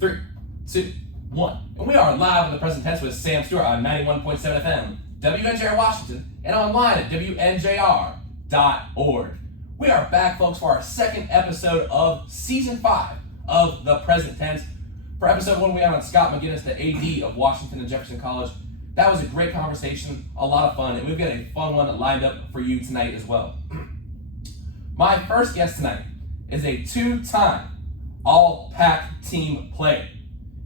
3, 2, 1. And we are live in the present tense with Sam Stewart on 91.7 FM, WNJR Washington, and online at WNJR.org. We are back, folks, for our second episode of Season 5 of the present tense. For episode 1, we had on Scott McGinnis, the AD of Washington and Jefferson College. That was a great conversation, a lot of fun, and we've got a fun one lined up for you tonight as well. My first guest tonight is a two-time All-Pac team player.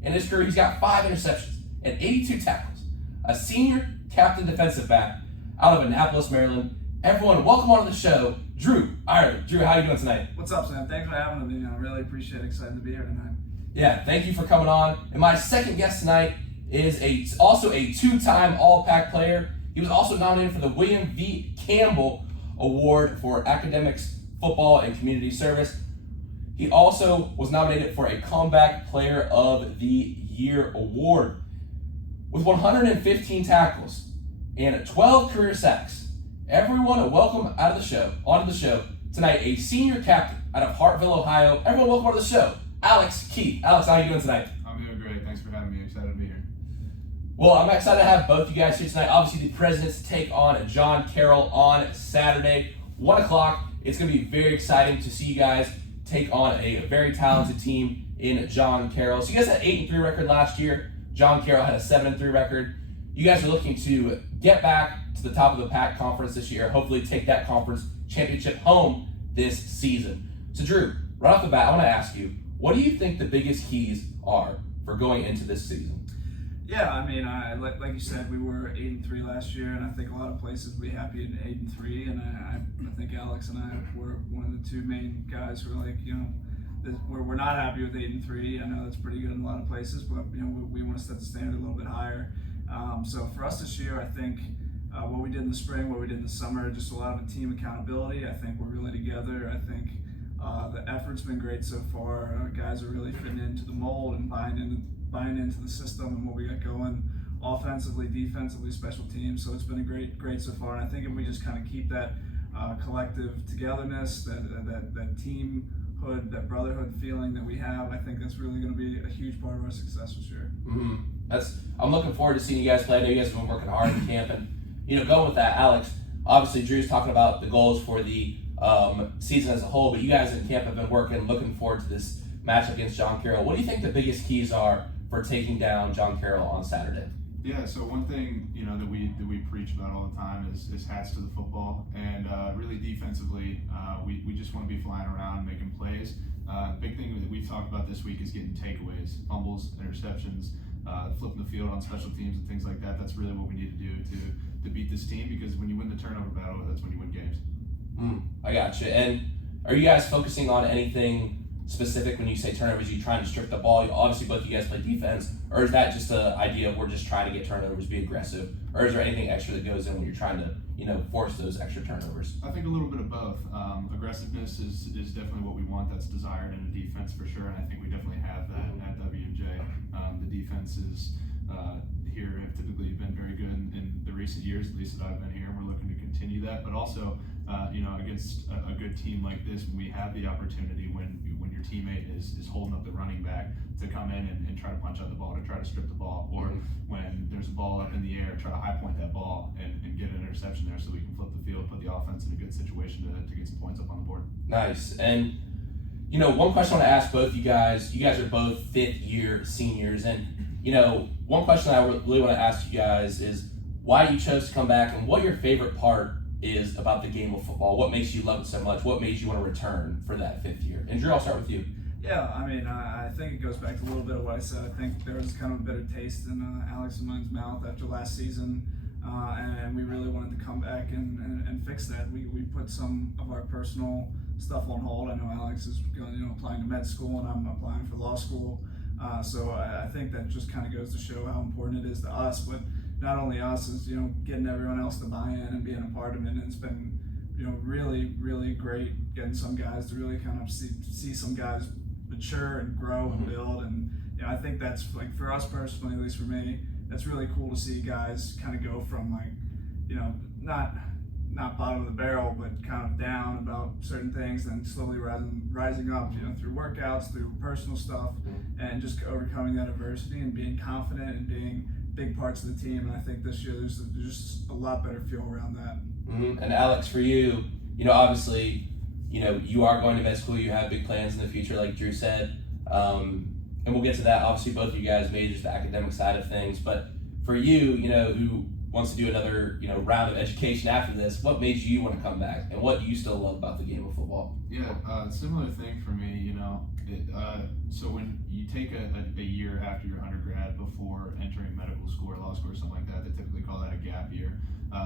In his career, he's got 5 interceptions and 82 tackles. A senior captain defensive back out of Annapolis, Maryland. Everyone, welcome on to the show, Drew Ehrlich. Drew, how are you doing tonight? What's up, Sam? Thanks for having me. I really appreciate it. Excited to be here tonight. Yeah, thank you for coming on. And my second guest tonight is also a two-time All-Pac player. He was also nominated for the William V. Campbell Award for Academics, Football, and Community Service. He also was nominated for a Comeback Player of the Year award. With 115 tackles and 12 career sacks, everyone welcome onto the show tonight, a senior captain out of Hartville, Ohio. Everyone welcome onto the show, Alex Keith. Alex, how are you doing tonight? I'm doing great. Thanks for having me. Excited to be here. Well, I'm excited to have both you guys here tonight. Obviously, the Presidents take on John Carroll on Saturday, 1 o'clock. It's going to be very exciting to see you guys take on a very talented team in John Carroll. So you guys had an 8-3 record last year. John Carroll had a 7-3 record. You guys are looking to get back to the top of the Pac conference this year. Hopefully take that conference championship home this season. So Drew, right off the bat, I want to ask you, what do you think the biggest keys are for going into this season? Yeah, I mean, like you said, we were 8-3 last year, and I think a lot of places would be happy in 8-3. And I think Alex and I were one of the two main guys who are like, we're not happy with 8-3. I know that's pretty good in a lot of places, but we want to set the standard a little bit higher. So for us this year, I think what we did in the spring, what we did in the summer, just a lot of team accountability. I think we're really together. I think the effort's been great so far. Guys are really fitting into the mold and buying into the system and what we got going offensively, defensively, special teams. So it's been a great so far. And I think if we just kind of keep that collective togetherness, that teamhood, that brotherhood feeling that we have, I think that's really going to be a huge part of our success this year. Mm-hmm. I'm looking forward to seeing you guys play. I know you guys have been working hard in camp, and going with that, Alex. Obviously, Drew's talking about the goals for the season as a whole, but you guys in camp have been looking forward to this match against John Carroll. What do you think the biggest keys are for taking down John Carroll on Saturday? Yeah, so one thing that we preach about all the time is hats to the football, and really defensively, we just want to be flying around making plays. Big thing that we've talked about this week is getting takeaways, fumbles, interceptions, flipping the field on special teams and things like that. That's really what we need to do to beat this team, because when you win the turnover battle, that's when you win games. I gotcha. And are you guys focusing on anything specific when you say turnovers? You trying to strip the ball? Obviously, both of you guys play defense, or is that just an idea of we're just trying to get turnovers, be aggressive, or is there anything extra that goes in when you're trying to, force those extra turnovers? I think a little bit of both. Aggressiveness is definitely what we want. That's desired in a defense for sure, and I think we definitely have that at WNJ. The defenses here have typically been very good in the recent years, at least that I've been here. We're looking to continue that, but also, against a good team like this, when we have the opportunity, when your teammate is holding up the running back to come in and try to punch out the ball, to try to strip the ball, or when there's a ball up in the air, try to high point that ball and get an interception there so we can flip the field, put the offense in a good situation to get some points up on the board. Nice. And one question I want to ask both you guys are both 5th-year seniors, and one question I really want to ask you guys is why you chose to come back and what your favorite part is about the game of football. What makes you love it so much? What made you want to return for that 5th year? And Drew, I'll start with you. Yeah, I mean, I think it goes back to a little bit of what I said. I think there was kind of a bitter taste in Alex and mine's mouth after last season, and we really wanted to come back and fix that. We put some of our personal stuff on hold. I know Alex is going, applying to med school, and I'm applying for law school. So I think that just kind of goes to show how important it is to us, but not only us, is getting everyone else to buy in and being a part of it. And it's been really, really great getting some guys to really kind of see some guys mature and grow and build. And I think that's, like, for us personally, at least for me, that's really cool to see guys kind of go from, like, not not bottom of the barrel, but kind of down about certain things, and slowly rising up, through workouts, through personal stuff, and just overcoming that adversity and being confident and being big parts of the team. And I think this year there's just a lot better feel around that. Mm-hmm. And Alex, for you, obviously, you are going to med school. You have big plans in the future, like Drew said, and we'll get to that. Obviously, both of you guys major the academic side of things, but for you, who wants to do another, round of education after this, what made you want to come back, and what do you still love about the game of football? Yeah, similar thing for me. So when you take a year after your undergrad before entering medical school or law school or something like that, they typically call that a gap year.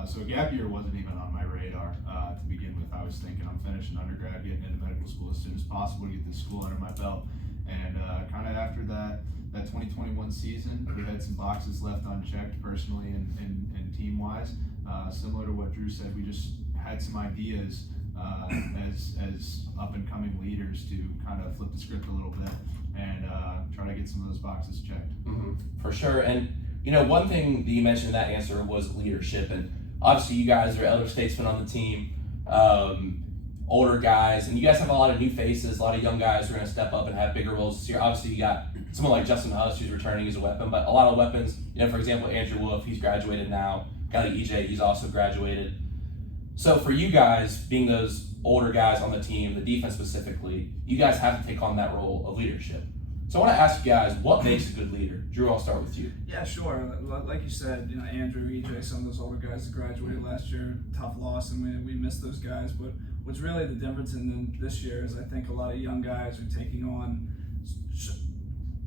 So a gap year wasn't even on my radar to begin with. I was thinking I'm finishing undergrad, getting into medical school as soon as possible to get this school under my belt. And kind of after that 2021 season, we had some boxes left unchecked personally and team-wise. Similar to what Drew said, we just had some ideas as up-and-coming leaders to kind of flip the script a little bit and try to get some of those boxes checked. Mm-hmm. For sure. And one thing that you mentioned in that answer was leadership, and obviously you guys are elder statesmen on the team, older guys, and you guys have a lot of new faces, a lot of young guys who are going to step up and have bigger roles this year. Obviously you got someone like Justin Huss who's returning as a weapon, but a lot of weapons, for example, Andrew Wolf, he's graduated now. Guy like EJ, he's also graduated. So for you guys, being those older guys on the team, the defense specifically, you guys have to take on that role of leadership. So I want to ask you guys, what makes a good leader? Drew, I'll start with you. Yeah, sure. Like you said, Andrew, EJ, some of those older guys that graduated last year, tough loss, and we missed those guys. But what's really the difference in this year is I think a lot of young guys are taking on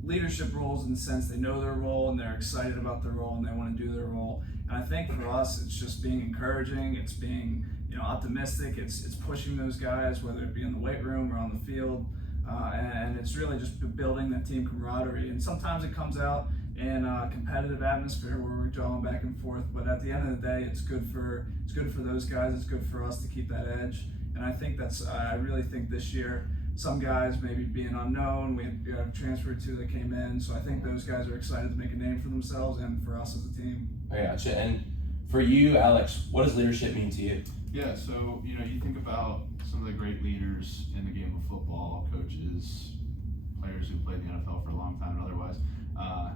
leadership roles in the sense they know their role and they're excited about their role and they want to do their role. And I think for us, it's just being encouraging, it's being optimistic, it's pushing those guys, whether it be in the weight room or on the field. And it's really just building that team camaraderie. And sometimes it comes out in a competitive atmosphere where we're jawing back and forth. But at the end of the day, it's good for those guys. It's good for us to keep that edge. And I think I really think this year, some guys maybe being unknown, we have transferred to that came in. So I think those guys are excited to make a name for themselves and for us as a team. I gotcha. And for you, Alex, what does leadership mean to you? Yeah, so you think about some of the great leaders in the game of football, coaches, players who played in the NFL for a long time and otherwise,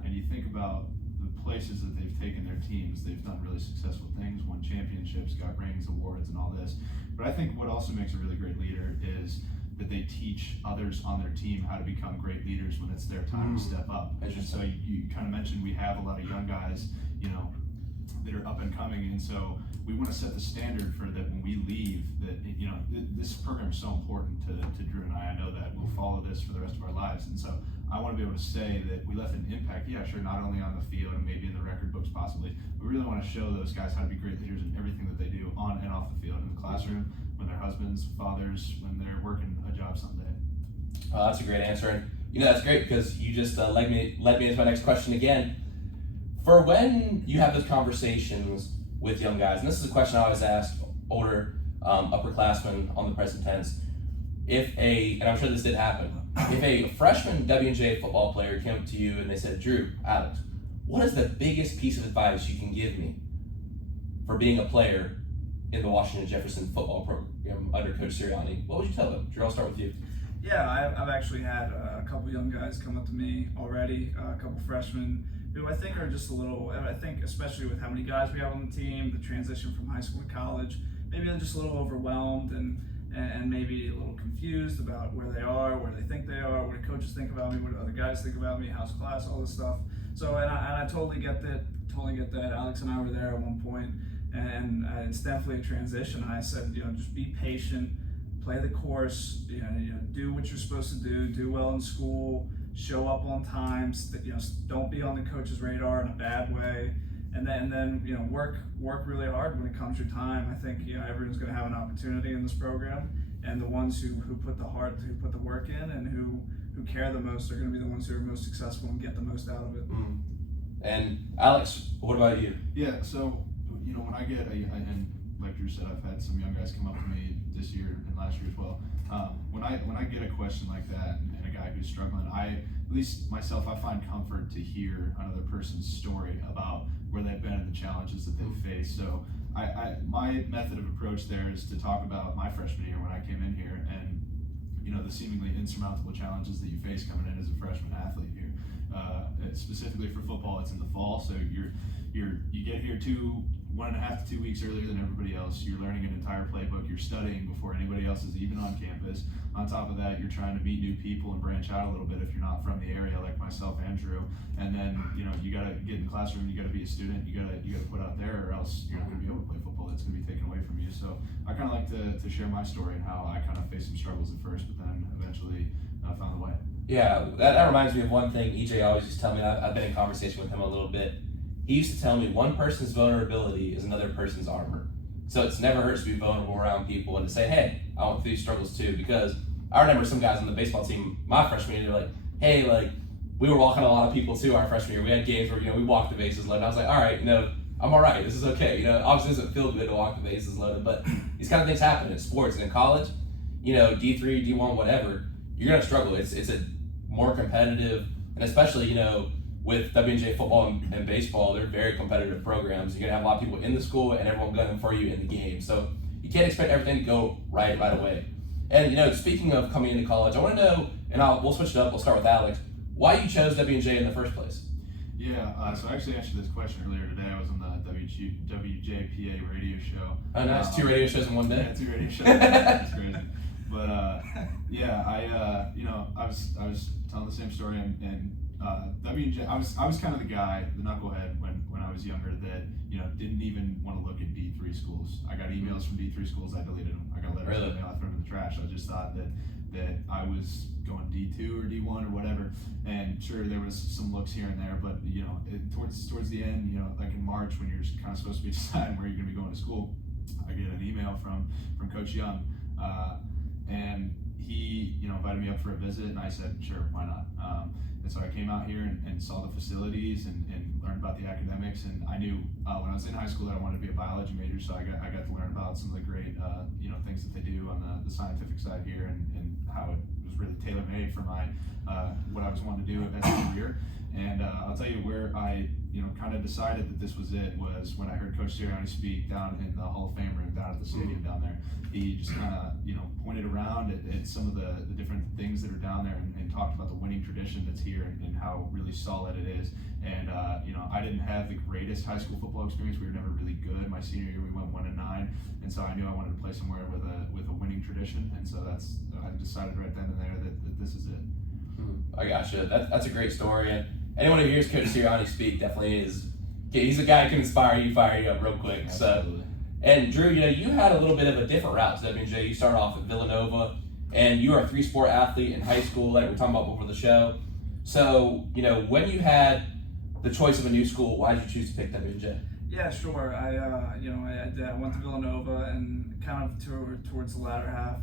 and you think about the places that they've taken their teams. They've done really successful things, won championships, got rings, awards, and all this. But I think what also makes a really great leader is that they teach others on their team how to become great leaders when it's their time to step up. And so you kind of mentioned we have a lot of young guys, that are up and coming, and so we want to set the standard for that when we leave, that this program is so important to Drew and I know that we'll follow this for the rest of our lives. And so I want to be able to say that we left an impact, not only on the field and maybe in the record books possibly, we really want to show those guys how to be great leaders in everything that they do on and off the field, in the classroom, when they're husbands, fathers, when they're working a job someday. That's a great answer, and that's great because you just led me into my next question again. For when you have those conversations with young guys, and this is a question I always ask older upperclassmen on the present tense, and I'm sure this did happen, if a freshman W&J football player came up to you and they said, Drew, Alex, what is the biggest piece of advice you can give me for being a player in the Washington Jefferson football program under Coach Sirianni? What would you tell them? Drew, I'll start with you. Yeah, I've actually had a couple young guys come up to me already, a couple freshmen, who I think are just I think especially with how many guys we have on the team, the transition from high school to college, maybe they're just a little overwhelmed and maybe a little confused about where they are, where they think they are, what do coaches think about me, what do other guys think about me, how's class, all this stuff. So, and I totally get that. Alex and I were there at one point, and it's definitely a transition. I said, just be patient, play the course, do what you're supposed to do well in school, show up on time, don't be on the coach's radar in a bad way, and then work really hard when it comes your time. I think everyone's going to have an opportunity in this program, and the ones who put the work in and who care the most are going to be the ones who are most successful and get the most out of it. And Alex, what about you? Yeah, so when I get and like Drew said, I've had some young guys come up to me this year and last year as well. When I get a question like that and a guy who's struggling, at least myself, I find comfort to hear another person's story about where they've been and the challenges that they've faced. So my method of approach there is to talk about my freshman year when I came in here, and the seemingly insurmountable challenges that you face coming in as a freshman athlete here. Specifically for football, it's in the fall, so you get here 1.5 to 2 weeks earlier than everybody else. You're learning an entire playbook. You're studying before anybody else is even on campus. On top of that, you're trying to meet new people and branch out a little bit if you're not from the area, like myself and Drew. And then you got to get in the classroom. You got to be a student. You got to put out there, or else you're not going to be able to play football. That's going to be taken away from you. So I kind of like to share my story and how I kind of faced some struggles at first, but then eventually found the way. Yeah, that reminds me of one thing EJ always used to tell me. I've been in conversation with him a little bit. He used to tell me one person's vulnerability is another person's armor. So it's never hurts to be vulnerable around people and to say, hey, I went through these struggles too. Because I remember some guys on the baseball team my freshman year, they're like, hey, like, we were walking a lot of people too our freshman year. We had games where, we walked the bases loaded. I was like, all right, I'm all right. This is okay. Obviously it doesn't feel good to walk the bases loaded, but these kind of things happen in sports and in college. D3, D1, whatever, you're going to struggle. It's a more competitive, and especially, with W&J football and baseball, they're very competitive programs. You're going to have a lot of people in the school and everyone gunning for you in the game. So you can't expect everything to go right away. And, speaking of coming into college, I want to know, and we'll switch it up. We'll start with Alex. Why you chose W&J in the first place? Yeah, so I actually answered this question earlier today. I was on the WJPA radio show. Oh, nice. 2 radio shows in one day? Yeah, 2 radio shows. That's crazy. But, I was telling the same story, and WJ, I was kind of the guy, the knucklehead when I was younger that didn't even want to look at D3 schools. I got emails from D3 schools, I deleted them. I got letters in the mail, I threw them in the trash. I just thought that I was going D2 or D1 or whatever. And sure, there was some looks here and there, but towards the end, like in March when you're kind of supposed to be deciding where you're going to be going to school, I get an email from Coach Young, and he invited me up for a visit, and I said, sure, why not? And so I came out here and saw the facilities and learned about the academics. And I knew when I was in high school that I wanted to be a biology major, so I got to learn about some of the great things that they do on the scientific side here, and how it was really tailor-made for my what I was wanting to do as a career. And I'll tell you where I kind of decided that this was it was when I heard Coach Sirianni speak down in the Hall of Fame room down at the stadium down there. He just kind of pointed around at some of the different things that are down there and talked about the winning tradition that's here and how really solid it is. And I didn't have the greatest high school football experience. We were never really good. My senior year we went 1-9, and so I knew I wanted to play somewhere with a winning tradition. And so I decided right then and there that this is it. I gotcha. That's a great story. And anyone who hears Coach Sirianni speak definitely is. He's a guy who can inspire you, fire you up real quick. Absolutely. So, and Drew, you had a little bit of a different route to W&J. You started off at Villanova, and you were a 3-sport athlete in high school, like we were talking about before the show. So, when you had the choice of a new school, why did you choose to pick W&J? Yeah, sure. I went to Villanova, and kind of towards the latter half,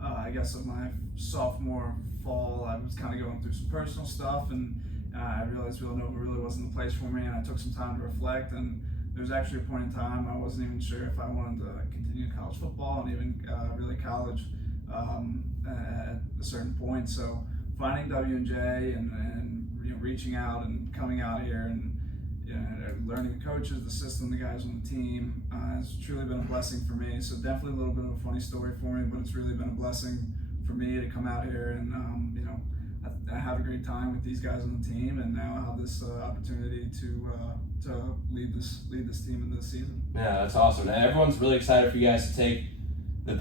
I guess of my sophomore fall, I was kind of going through some personal stuff, and I realized Villanova really wasn't the place for me, and I took some time to reflect. And there was actually a point in time I wasn't even sure if I wanted to continue college football and even really college at a certain point. So finding W&J and reaching out and coming out here and learning the coaches, the system, the guys on the team has truly been a blessing for me. So definitely a little bit of a funny story for me, but it's really been a blessing for me to come out here and I have a great time with these guys on the team, and now I have this opportunity to lead this team in this season. Yeah, that's awesome. And everyone's really excited for you guys to take the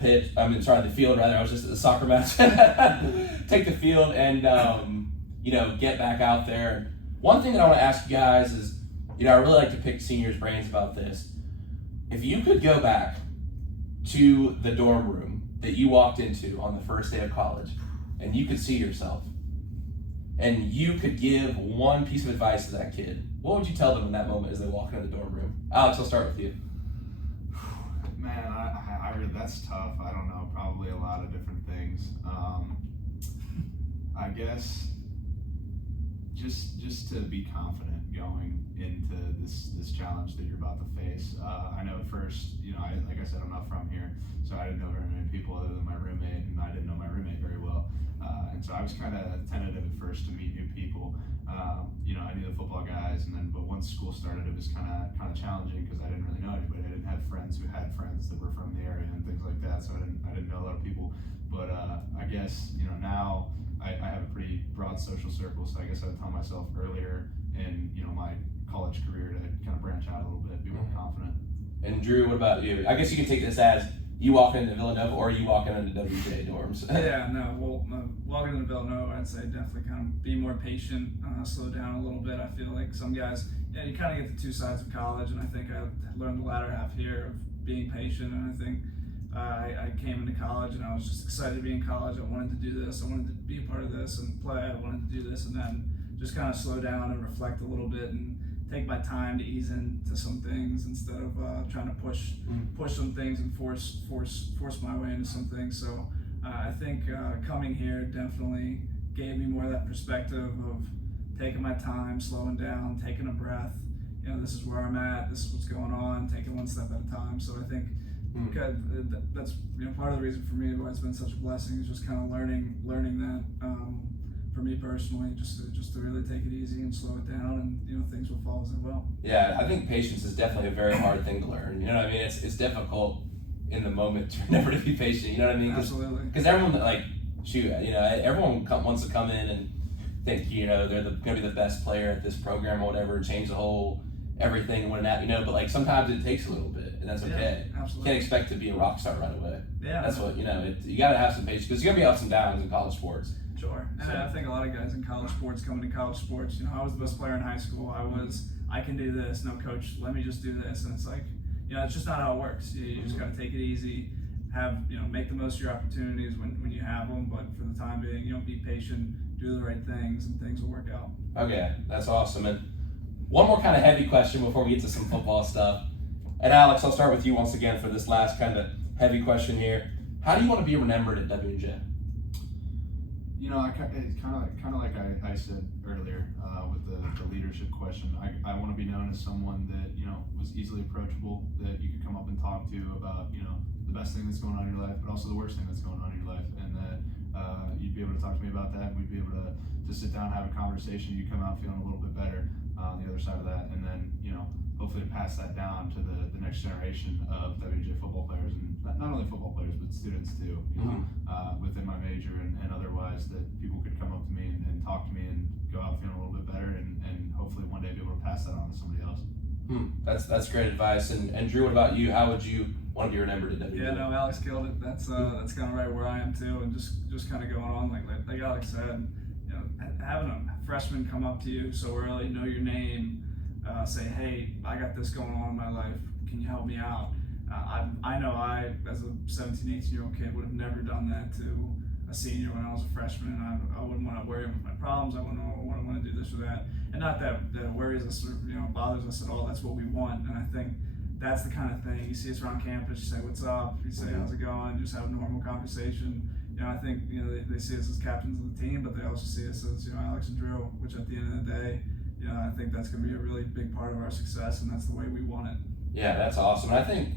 field rather. I was just at the soccer match. Take the field and get back out there. One thing that I want to ask you guys is, I really like to pick seniors' brains about this. If you could go back to the dorm room that you walked into on the first day of college, and you could see yourself, and you could give one piece of advice to that kid, what would you tell them in that moment as they walk into the dorm room? Alex, I'll start with you. Man, I really, that's tough. I don't know, probably a lot of different things. I guess just to be confident going into this challenge that you're about to face. I know at first, like I said, I'm not from here, so I didn't know very many people other than my roommate, and I didn't know my roommate very well. And so I was kind of tentative at first to meet new people. I knew the football guys, but once school started, it was kind of challenging because I didn't really know anybody. I didn't have friends who had friends that were from the area and things like that, so I didn't know a lot of people. But I guess now I have a pretty broad social circle, so I guess I would tell myself earlier in my college career to kind of branch out a little bit, be more confident. And Drew, what about you? I guess you can take this as you walking into Villanova or you walking into Dubjay dorms. Walking into Villanova, I'd say definitely kind of be more patient, slow down a little bit. I feel like some guys, you kind of get the two sides of college, and I think I learned the latter half here of being patient. And I think I came into college and I was just excited to be in college. I wanted to do this. I wanted to be a part of this and play. I wanted to do this, and then just kind of slow down and reflect a little bit and take my time to ease into some things instead of trying to push some things and force my way into some things. So I think coming here definitely gave me more of that perspective of taking my time, slowing down, taking a breath. This is where I'm at. This is what's going on. Taking one step at a time. So I think that's part of the reason for me why it's been such a blessing is just kind of learning that. For me personally, just to really take it easy and slow it down, and things will fall as they will. Yeah, I think patience is definitely a very hard thing to learn. You know what I mean? It's difficult in the moment to remember to be patient. You know what I mean? Absolutely. Because everyone everyone wants to come in and think they're going to be the best player at this program or whatever, and change the whole everything and whatnot. But sometimes it takes a little bit, and that's okay. Yeah, absolutely. You can't expect to be a rock star right away. Yeah. That's what you got to have some patience because there's going to be ups and downs in college sports. Sure, and I think a lot of guys in college sports coming to college sports, I was the best player in high school. I can do this. No, coach, let me just do this. And it's like, it's just not how it works. You just got to take it easy, make the most of your opportunities when you have them. But for the time being, be patient, do the right things, and things will work out. Okay, that's awesome. And one more kind of heavy question before we get to some football stuff. And Alex, I'll start with you once again for this last kind of heavy question here. How do you want to be remembered at W&J? It's kind of like I said earlier with the leadership question. I want to be known as someone that was easily approachable, that you could come up and talk to about the best thing that's going on in your life, but also the worst thing that's going on in your life, and that you'd be able to talk to me about that, and we'd be able to sit down and have a conversation. You come out feeling a little bit better on the other side of that, and then hopefully pass that down to the next generation of WJ football players, and not only football players but students too. Within my major and otherwise, that people could come up to me and talk to me and go out feeling a little bit better, and hopefully one day be able to pass that on to somebody else. That's great advice. And Drew, what about you? How would you want to be remembered at WJ? Yeah, no, Alex killed it. That's kind of right where I am too, and just kind of going on like Alex said. Having a freshman come up to you so early, know your name, say, hey, I got this going on in my life. Can you help me out? I know I, as a 17, 18-year-old kid, would have never done that to a senior when I was a freshman. I wouldn't want to worry about my problems. I wouldn't want to do this or that. And not that worries us or bothers us at all. That's what we want. And I think that's the kind of thing. You see us around campus, you say, what's up? You say, how's it going? Just have a normal conversation. I think they see us as captains of the team, but they also see us as Alex and Drew, which at the end of the day, I think that's going to be a really big part of our success, and that's the way we want it. Yeah, that's awesome. And I think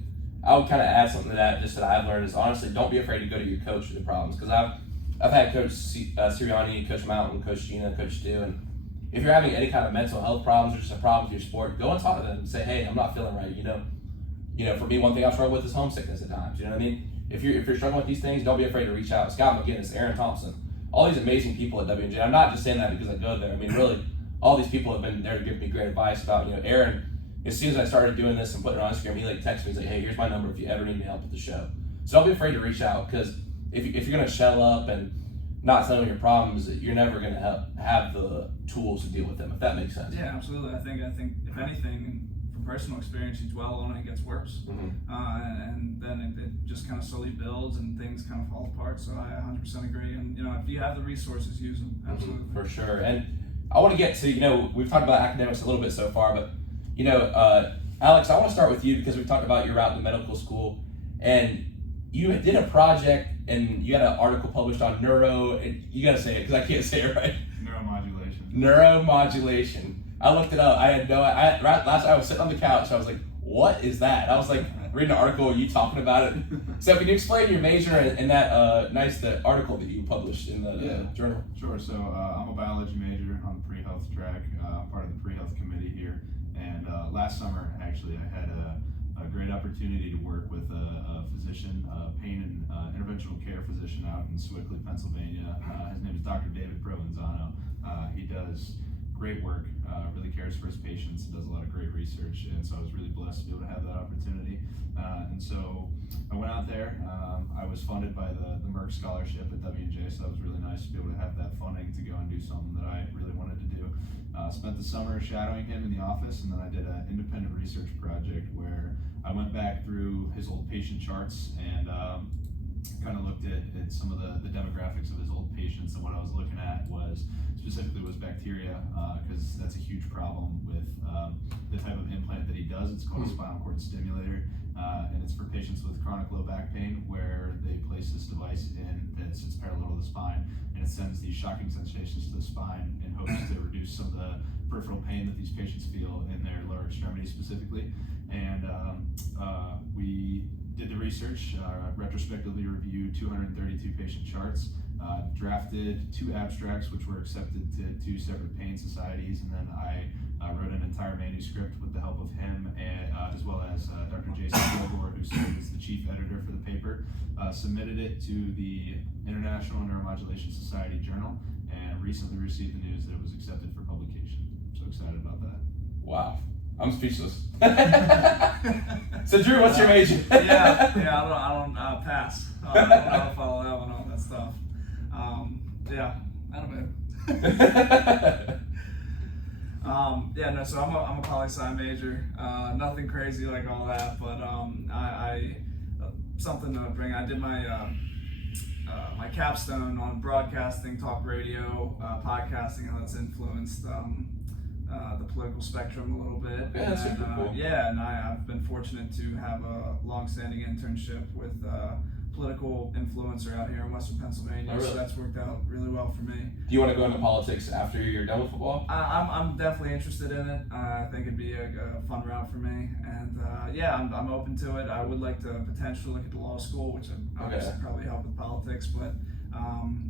I would kind of add something to that, just that I've learned is honestly, don't be afraid to go to your coach with the problems, because I've had Coach Sirianni, Coach Mountain, Coach Gina, Coach Stu, and if you're having any kind of mental health problems or just a problem with your sport, go and talk to them and say, hey, I'm not feeling right. For me, one thing I struggle with is homesickness at times. You know what I mean? If you're struggling with these things, don't be afraid to reach out. Scott McGinnis, Aaron Thompson, all these amazing people at WJ. I'm not just saying that because I go there. I mean, really, all these people have been there to give me great advice about, Aaron, as soon as I started doing this and putting it on Instagram, he texted me, he's like, hey, here's my number if you ever need any help with the show. So don't be afraid to reach out, because if you're going to shell up and not tell them your problems, you're never going to have the tools to deal with them, if that makes sense. Yeah, absolutely. I think if anything, from personal experience, you dwell on it, it gets worse. And then it just kind of slowly builds and things kind of fall apart. So I 100% agree. And, if you have the resources, use them. Absolutely. For sure. And I want to get to, we've talked about academics a little bit so far, but, Alex, I want to start with you because we've talked about your route to medical school, and you did a project and you had an article published on neuro, and you got to say it because I can't say it right. Neuromodulation. Neuromodulation. I looked it up. I had no. Last night I was sitting on the couch. I was like, "What is that?" I was like reading an article. You talking about it? So can you explain your major and that the article that you published in the journal? Sure. So I'm a biology major on the pre-health track, part of the pre-health committee here. And last summer, actually, I had a great opportunity to work with a physician, a pain and interventional care physician out in Sewickley, Pennsylvania. His name is Dr. David Provenzano. He does great work, really cares for his patients, and does a lot of great research. And so I was really blessed to be able to have that opportunity. And so I went out there. I was funded by the Merck Scholarship at WJ, so that was really nice to be able to have that funding to go and do something that I really wanted to do. Spent the summer shadowing him in the office, and then I did an independent research project where I went back through his old patient charts and kind of looked at some of the demographics of his old patients. And what I was looking at was bacteria, because that's a huge problem with the type of implant that he does. It's called a spinal cord stimulator, and it's for patients with chronic low back pain, where they place this device in that sits parallel to the spine, and it sends these shocking sensations to the spine in hopes to reduce some of the peripheral pain that these patients feel in their lower extremities specifically. And we did the research, retrospectively reviewed 232 patient charts, drafted 2 abstracts which were accepted to 2 separate pain societies, and then I wrote an entire manuscript with the help of him, and as well as Dr. Jason Kilgore, who served as the chief editor for the paper, submitted it to the International Neuromodulation Society Journal, and recently received the news that it was accepted for publication. So excited about that. Wow. I'm speechless. So Drew, what's your major? I don't pass. I don't follow that one, all that stuff. I don't know. So I'm a poli-sci major. Nothing crazy like all that, but I something to bring. I did my my capstone on broadcasting, talk radio, podcasting, how that's influenced the political spectrum a little bit. Yeah, that's super cool. And I've been fortunate to have a long-standing internship with political influencer out here in Western Pennsylvania. Oh, really? So that's worked out really well for me. Do you want to go into politics after you're done with football? I'm definitely interested in it. I think it'd be a fun route for me, and I'm open to it. I would like to potentially look at the law school, which would obviously probably help with politics, but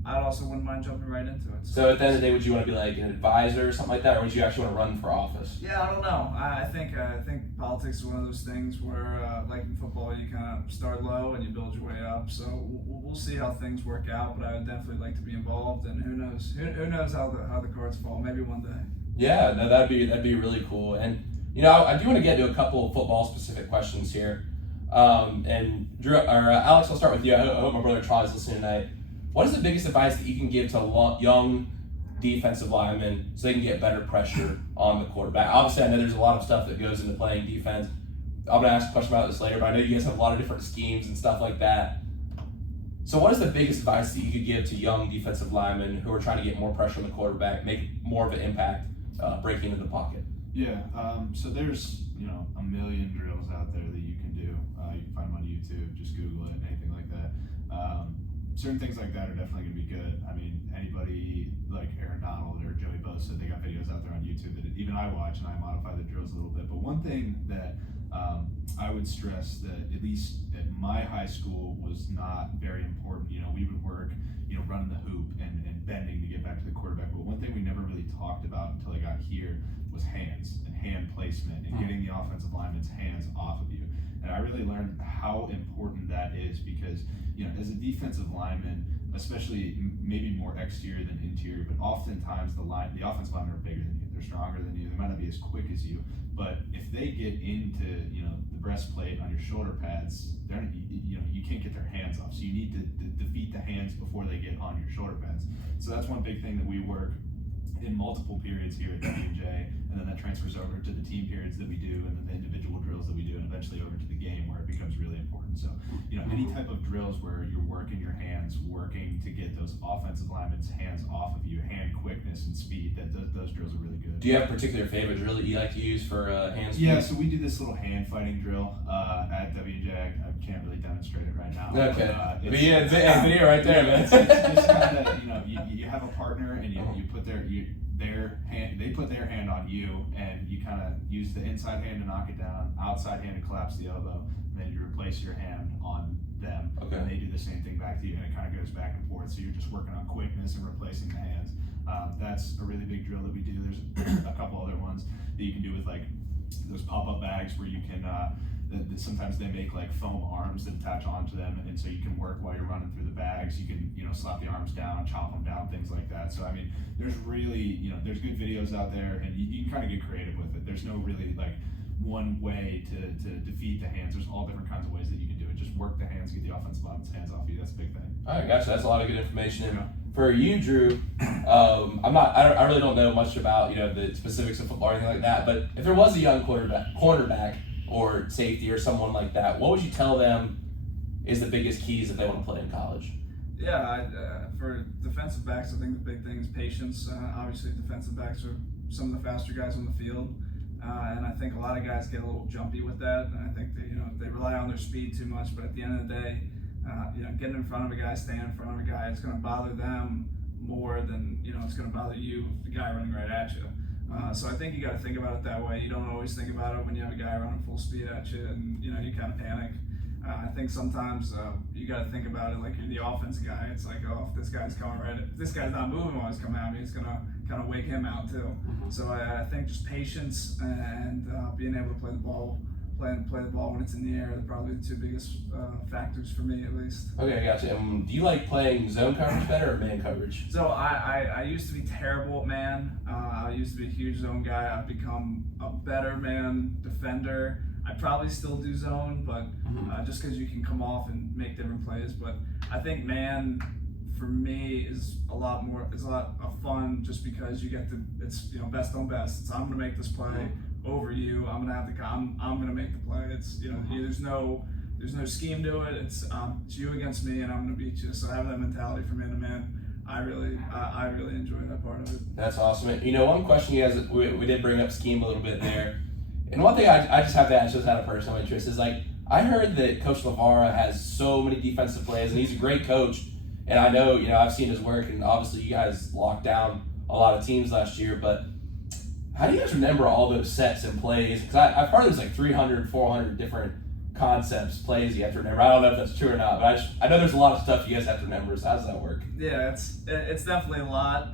I also wouldn't mind jumping right into it. So at the end of the day, would you want to be like an advisor or something like that, or would you actually want to run for office? Yeah, I don't know. I think politics is one of those things where, like in football, you kind of start low and you build your way up. So we'll see how things work out. But I would definitely like to be involved. And who knows? Who knows how the cards fall? Maybe one day. Yeah, no, that'd be really cool. And I do want to get to a couple of football specific questions here. And Drew or Alex, I'll start with you. I hope my brother Charles is listening tonight. What is the biggest advice that you can give to young defensive linemen so they can get better pressure on the quarterback? Obviously, I know there's a lot of stuff that goes into playing defense. I'm going to ask a question about this later, but I know you guys have a lot of different schemes and stuff like that. So what is the biggest advice that you could give to young defensive linemen who are trying to get more pressure on the quarterback, make more of an impact breaking into the pocket? Yeah, so there's a million drills out there that you can do. You can find them on YouTube, just Google it, anything like that. Certain things like that are definitely going to be good. I mean, anybody like Aaron Donald or Joey Bosa, they got videos out there on YouTube that even I watch, and I modify the drills a little bit. But one thing that I would stress that at least at my high school was not very important. We would work, running the hoop and bending to get back to the quarterback. But one thing we never really talked about until I got here was hands and hand placement and getting the offensive lineman's hands off of you. And I really learned how important that is because, as a defensive lineman, especially maybe more exterior than interior, but oftentimes the offensive linemen are bigger than you. They're stronger than you. They might not be as quick as you, but if they get into, the breastplate on your shoulder pads, you can't get their hands off. So you need to defeat the hands before they get on your shoulder pads. So that's one big thing that we work in multiple periods here at WJ, and then that transfers over to the team periods that we do, and then the individual drills that we do, and eventually over to the game where it becomes really important. So, any type of drills where you're working your hands, working to get those offensive linemen's hands off of you, hand quickness and speed, those drills are really good. Do you have a particular favorite drill that you like to use for hands? Yeah, so we do this little hand fighting drill at WJ. I can't really demonstrate it right now. Okay. But, it's video right there, man. It's just kind of, you have a partner and you put their hand, they put their hand on you, and you kind of use the inside hand to knock it down, outside hand to collapse the elbow, and then you replace your hand on them, and they do the same thing back to you, and it kind of goes back and forth. So you're just working on quickness and replacing the hands. That's a really big drill that we do. There's a couple other ones that you can do with like those pop-up bags where you can sometimes they make like foam arms that attach onto them, and so you can work while you're running through the bags. You can slap the arms down, chop them down, things like that. So I mean, there's really there's good videos out there, and you can kind of get creative with it. There's no really like one way to defeat the hands. There's all different kinds of ways that you can do it. Just work the hands, get the offensive line's hands off you. That's a big thing. All right, gotcha. That's a lot of good information. And for you, Drew, I really don't know much about the specifics of football or anything like that. But if there was a young cornerback or safety or someone like that, what would you tell them is the biggest keys if they want to play in college? Yeah, for defensive backs, I think the big thing is patience. Obviously, defensive backs are some of the faster guys on the field, and I think a lot of guys get a little jumpy with that. And I think they rely on their speed too much. But at the end of the day, getting in front of a guy, staying in front of a guy, it's going to bother them more than it's going to bother you, the guy running right at you. So I think you got to think about it that way. You don't always think about it when you have a guy running full speed at you, and you kind of panic. I think sometimes you got to think about it like you're the offense guy. It's like, oh, if this guy's coming if this guy's not moving while he's coming at me, it's gonna kind of wake him out too. Mm-hmm. So I think just patience and being able to play the ball when it's in the air are probably the two biggest factors for me, at least. Okay, gotcha. Do you like playing zone coverage better or man coverage? So I used to be terrible at man. I used to be a huge zone guy. I've become a better man defender. I probably still do zone, but just because you can come off and make different plays. But I think man, for me, is a lot of fun just because you get it's best on best. It's I'm gonna make this play over you. I'm gonna make the play. It's there's no scheme to it. It's you against me, and I'm gonna beat you. So having that mentality from man to man, I really enjoy that part of it. That's awesome. One question you guys we did bring up scheme a little bit there. And one thing I just have to ask, just out of personal interest, is like I heard that Coach LaVara has so many defensive plays, and he's a great coach. And I know I've seen his work, and obviously you guys locked down a lot of teams last year. But how do you guys remember all those sets and plays? Because I've heard there's like 300, 400 different concepts, plays you have to remember. I don't know if that's true or not, but I know there's a lot of stuff you guys have to remember. So how does that work? Yeah, it's definitely a lot.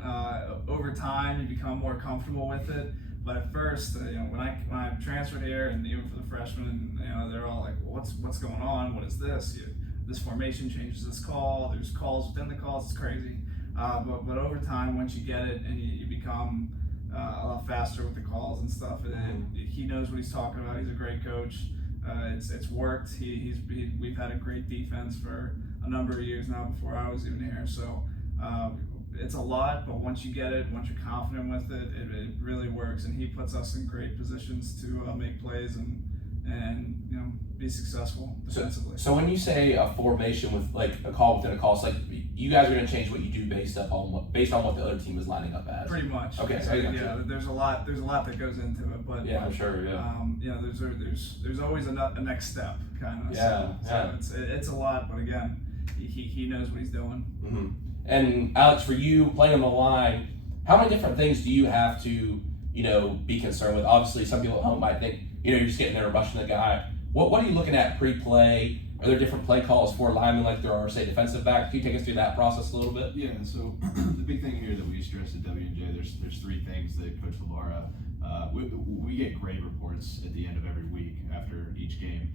Over time, you become more comfortable with it. But at first, when I transferred here, and even for the freshmen, they're all like, well, "What's going on? What is this? This formation changes this call. There's calls within the calls. It's crazy." But over time, once you get it and you become a lot faster with the calls and stuff, he knows what he's talking about. He's a great coach. It's worked. We've had a great defense for a number of years now before I was even here. So. It's a lot, but once you get it, once you're confident with it, it really works, and he puts us in great positions to make plays and be successful defensively. So when you say a formation with like a call within a call, it's like you guys are going to change what you do based on what the other team is lining up as. Pretty much. Okay. So, there's a lot that goes into it, but yeah, I'm sure. Yeah. There's always a next step, kind of. Yeah. So it's a lot, but again, he knows what he's doing. Mm-hmm. And Alex, for you playing on the line, how many different things do you have to, be concerned with? Obviously, some people at home might think, you're just getting there and rushing the guy. What are you looking at pre-play? Are there different play calls for linemen like there are, say, defensive backs? Can you take us through that process a little bit? Yeah. So the big thing here that we stress at W&J, there's three things that Coach LaVara. We get grade reports at the end of every week after each game.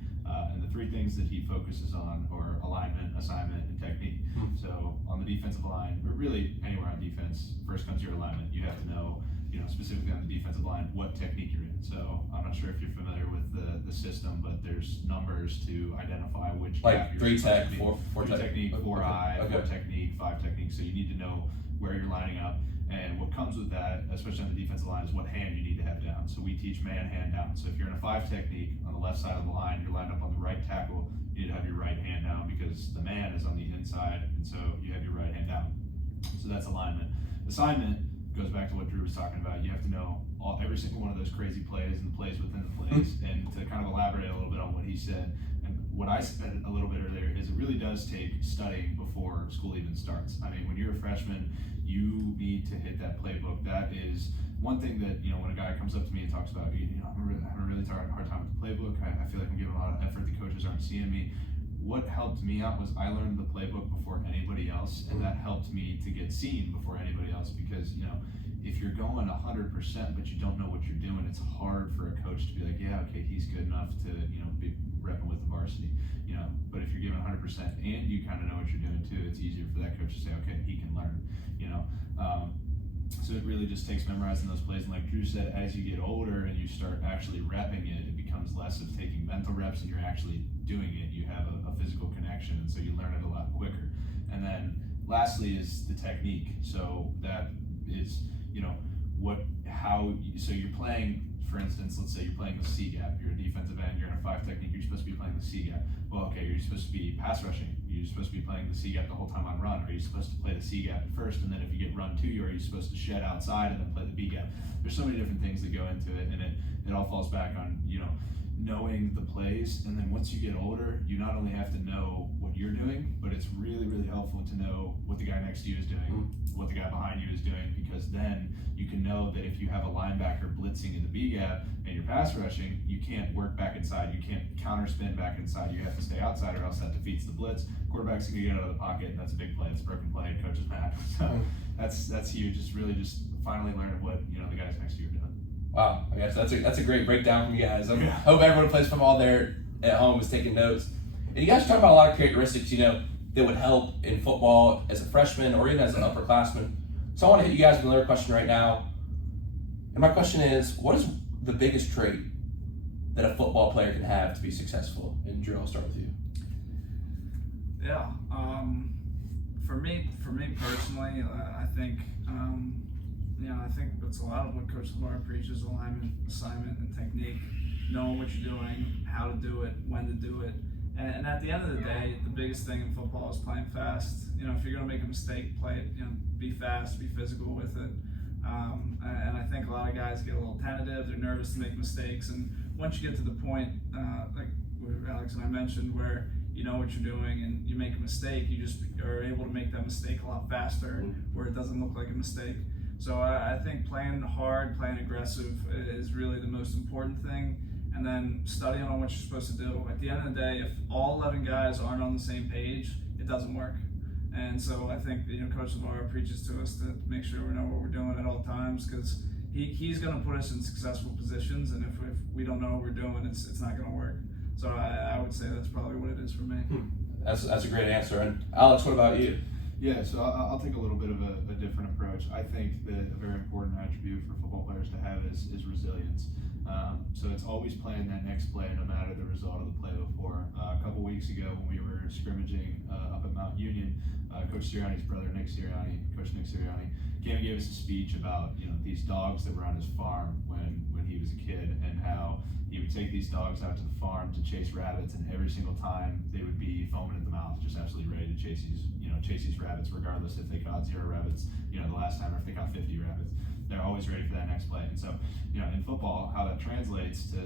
And the three things that he focuses on are alignment, assignment, and technique. So on the defensive line, but really anywhere on defense, first comes your alignment. You have to know, specifically on the defensive line, what technique you're in. So I'm not sure if you're familiar with the system, but there's numbers to identify which like 3 tech, 4 technique, 4 eye, okay. 4 technique, 5 technique. So you need to know where you're lining up. And what comes with that, especially on the defensive line, is what hand you need to have down. So we teach man hand down. So if you're in a 5 technique on the left side of the line, you're lined up on the right tackle, you need to have your right hand down because the man is on the inside, and so you have your right hand down. So that's alignment. Assignment, goes back to what Drew was talking about. You have to know every single one of those crazy plays and the plays within the plays. And to kind of elaborate a little bit on what he said, and what I said a little bit earlier, is it really does take studying before school even starts. I mean, when you're a freshman, you need to hit that playbook. That is one thing that, when a guy comes up to me and talks about, I'm having a really hard time with the playbook. I feel like I'm giving a lot of effort. The coaches aren't seeing me. What helped me out was I learned the playbook before anybody else, and that helped me to get seen before anybody else, because, if you're going 100% but you don't know what you're doing, it's hard for a coach to be like, yeah, okay, he's good enough to, be repping with the varsity, but if you're giving 100% and you kind of know what you're doing too, it's easier for that coach to say, okay, he can learn, so it really just takes memorizing those plays. And like Drew said, as you get older and you start actually repping it, it becomes less of taking mental reps and you're actually doing it. You have a physical connection, and so you learn it a lot quicker. And then lastly is the technique. So that is, so you're playing, for instance, let's say you're playing the C gap. You're a defensive end, you're in a 5 technique, you're supposed to be playing the C gap. Well, okay, you're supposed to be pass rushing. You're supposed to be playing the C gap the whole time on run. Are you supposed to play the C gap first, and then if you get run to you, are you supposed to shed outside and then play the B gap? There's so many different things that go into it, and it all falls back on, knowing the plays. And then once you get older, you not only have to know what you're doing, but it's really, really helpful to know what the guy next to you is doing, what the guy behind you is doing, because then you can know that if you have a linebacker blitzing in the B gap and you're pass rushing, you can't work back inside. You can't counter spin back inside. You have to stay outside, or else that defeats the blitz. Quarterback's gonna get out of the pocket, and that's a big play. It's a broken play, and coach is mad. So that's huge. Just really just finally learning what the guys next to you are doing. Wow, I guess that's a great breakdown from you guys. I hope everyone who plays football there at home is taking notes. And you guys are talking about a lot of characteristics, that would help in football as a freshman or even as an upperclassman. So I want to hit you guys with another question right now. And my question is, what is the biggest trait that a football player can have to be successful? And Drew, I'll start with you. Yeah, for me personally, I think it's a lot of what Coach LeVar preaches: alignment, assignment, and technique. Knowing what you're doing, how to do it, when to do it. And at the end of the day, the biggest thing in football is playing fast. If you're going to make a mistake, play it. Be fast, be physical with it. And I think a lot of guys get a little tentative. They're nervous to make mistakes. And once you get to the point, like Alex and I mentioned, where you know what you're doing and you make a mistake, you just are able to make that mistake a lot faster, where it doesn't look like a mistake. So I think playing hard, playing aggressive is really the most important thing. And then studying on what you're supposed to do. At the end of the day, if all 11 guys aren't on the same page, it doesn't work. And so I think Coach LeVar preaches to us to make sure we know what we're doing at all times, because he's going to put us in successful positions, and if we don't know what we're doing, it's not going to work. So I would say that's probably what it is for me. That's a great answer. And Alex, what about you? Yeah, so I'll take a little bit of a different approach. I think that a very important attribute for football players to have is resilience. So it's always playing that next play, no matter the result of the play before. A couple weeks ago, when we were scrimmaging up at Mount Union, Coach Sirianni's brother, Coach Nick Sirianni, came and gave us a speech about these dogs that were on his farm when he was a kid, and how he would take these dogs out to the farm to chase rabbits, and every single time they would be foaming at the mouth, just absolutely ready to chase these rabbits, regardless if they caught 0 rabbits, the last time, or if they caught 50 rabbits. They're always ready for that next play. And so, in football, how that translates to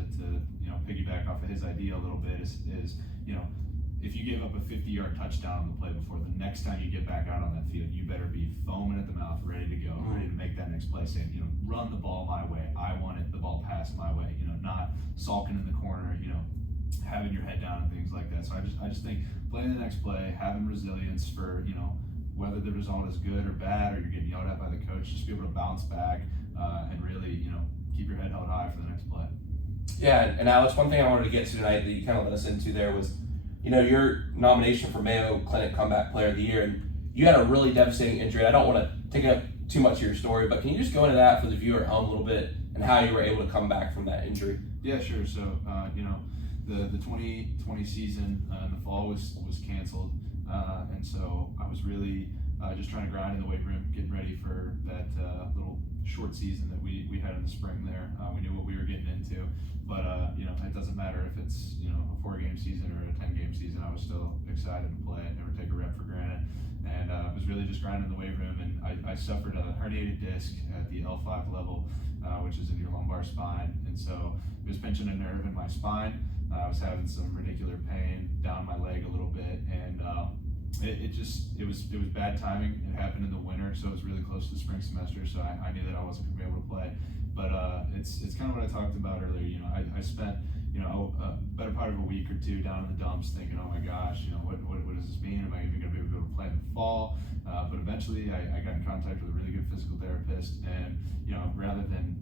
piggyback off of his idea a little bit is if you give up a 50-yard touchdown on the play before, the next time you get back out on that field, you better be foaming at the mouth, ready to go, ready to make that next play, saying, run the ball my way. I want the ball passed my way, not sulking in the corner, having your head down and things like that. So I just think playing the next play, having resilience for, whether the result is good or bad, or you're getting yelled at by the coach, just be able to bounce back and really, keep your head held high for the next play. Yeah, and Alex, one thing I wanted to get to tonight that you kind of let us into there was, your nomination for Mayo Clinic Comeback Player of the Year, and you had a really devastating injury. I don't want to take up too much of your story, but can you just go into that for the viewer at home a little bit, and how you were able to come back from that injury? Yeah, sure. So, the 2020 season in the fall was canceled, and so I was really just trying to grind in the weight room, getting ready for that little short season that we had in the spring there. We knew what we were getting into, but it doesn't matter if it's a 4-game season or a 10-game season. I was still excited to play. Never take a rep for granted, and was really just grinding the weight room. And I suffered a herniated disc at the L5 level, which is in your lumbar spine, and so it was pinching a nerve in my spine. I was having some radicular pain down my leg a little bit, and it was bad timing. It happened in the winter, so it was really close to the spring semester, so I knew that I wasn't going to be able to play. But it's kind of what I talked about earlier. I spent a better part of a week or two down in the dumps thinking, oh my gosh, what does this mean? Am I even going to be able to play in the fall? But eventually I got in contact with a really good physical therapist, and rather than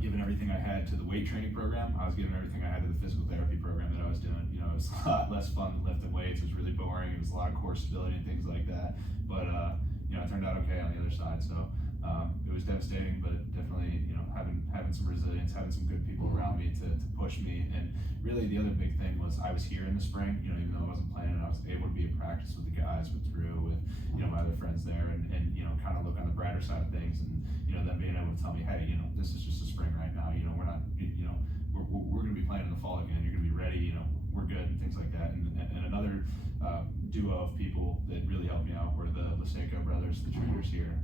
giving everything I had to the weight training program, I was giving everything I had to the physical therapy program that I was doing. It was a lot less fun than lifting weights. It was really boring. It was a lot of core stability and things like that. But it turned out okay on the other side. So it was devastating, but definitely having some resilience, having some good people around me to push me. And really the other big thing was I was here in the spring. Even though I wasn't playing, I was able to be in practice with the guys, with Drew, with my other friends there, and kind of look on the brighter side of things. And them being able to tell me, hey, this is just a spring right now. We're not, we're going to be playing in the fall again. You're going to be ready. We're good, and things like that. And another duo of people that really helped me out were the Liseco brothers, the trainers here.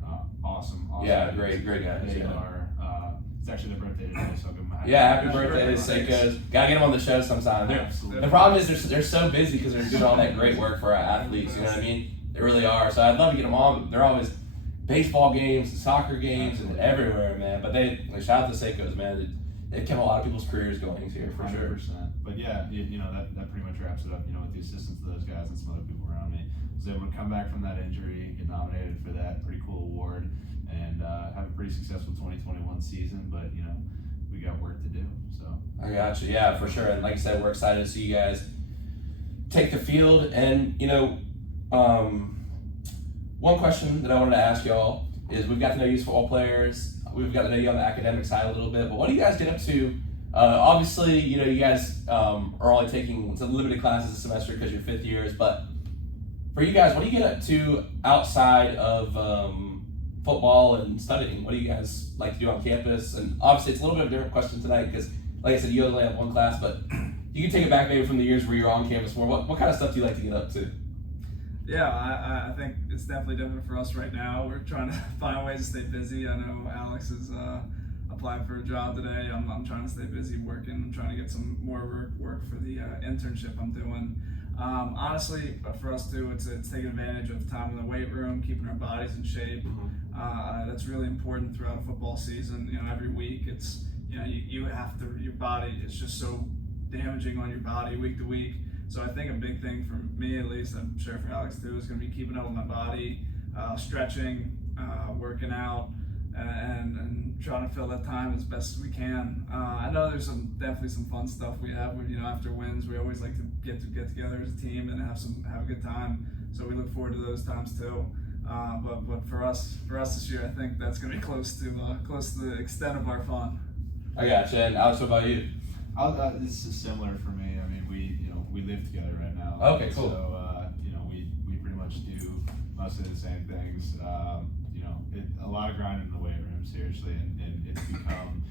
Awesome. Yeah, great guys. They are. It's actually their birthday today, so I'll give them a happy birthday to Lisecos. Gotta get them on the show sometime. Absolutely. The problem is they're so busy because they're doing all that great work for our athletes. You know what I mean? They really are. So I'd love to get them on. They're always baseball games and soccer games and everywhere, man. But shout out to Seikos, man. It kept a lot of people's careers going here for 100%. Sure. But yeah, that pretty much wraps it up. With the assistance of those guys and some other people around me, I was able to come back from that injury, get nominated for that pretty cool award, and have a pretty successful 2021 season. But we got work to do. So I got you. Yeah, for sure. And like I said, we're excited to see you guys take the field. And one question that I wanted to ask y'all is we've got to know you as football players. We've got to know you on the academic side a little bit. But what do you guys get up to? Obviously, you guys are only taking some limited classes this semester because you're 5th years. But for you guys, what do you get up to outside of football and studying? What do you guys like to do on campus? And obviously, it's a little bit of a different question tonight because, like I said, you only have one class. But you can take it back maybe from the years where you're on campus more. What kind of stuff do you like to get up to? Yeah, I think it's definitely different for us right now. We're trying to find ways to stay busy. I know Alex is applying for a job today. I'm trying to stay busy working. I'm trying to get some more work for the internship I'm doing. Honestly, for us too, it's taking advantage of time in the weight room, keeping our bodies in shape. That's really important throughout a football season. Every week it's you have to, your body is just so damaging on your body week to week. So I think a big thing for me, at least, I'm sure for Alex too, is going to be keeping up with my body, stretching, working out, and trying to fill that time as best as we can. I know there's definitely some fun stuff we have. After wins, we always like to get together as a team and have a good time. So we look forward to those times too. But for us this year, I think that's going to be close to the extent of our fun. I gotcha. And Alex, what about you? This is similar for me. I mean, we live together right now. Okay, cool. So we pretty much do mostly the same things. A lot of grinding in the weight room, seriously, and it's become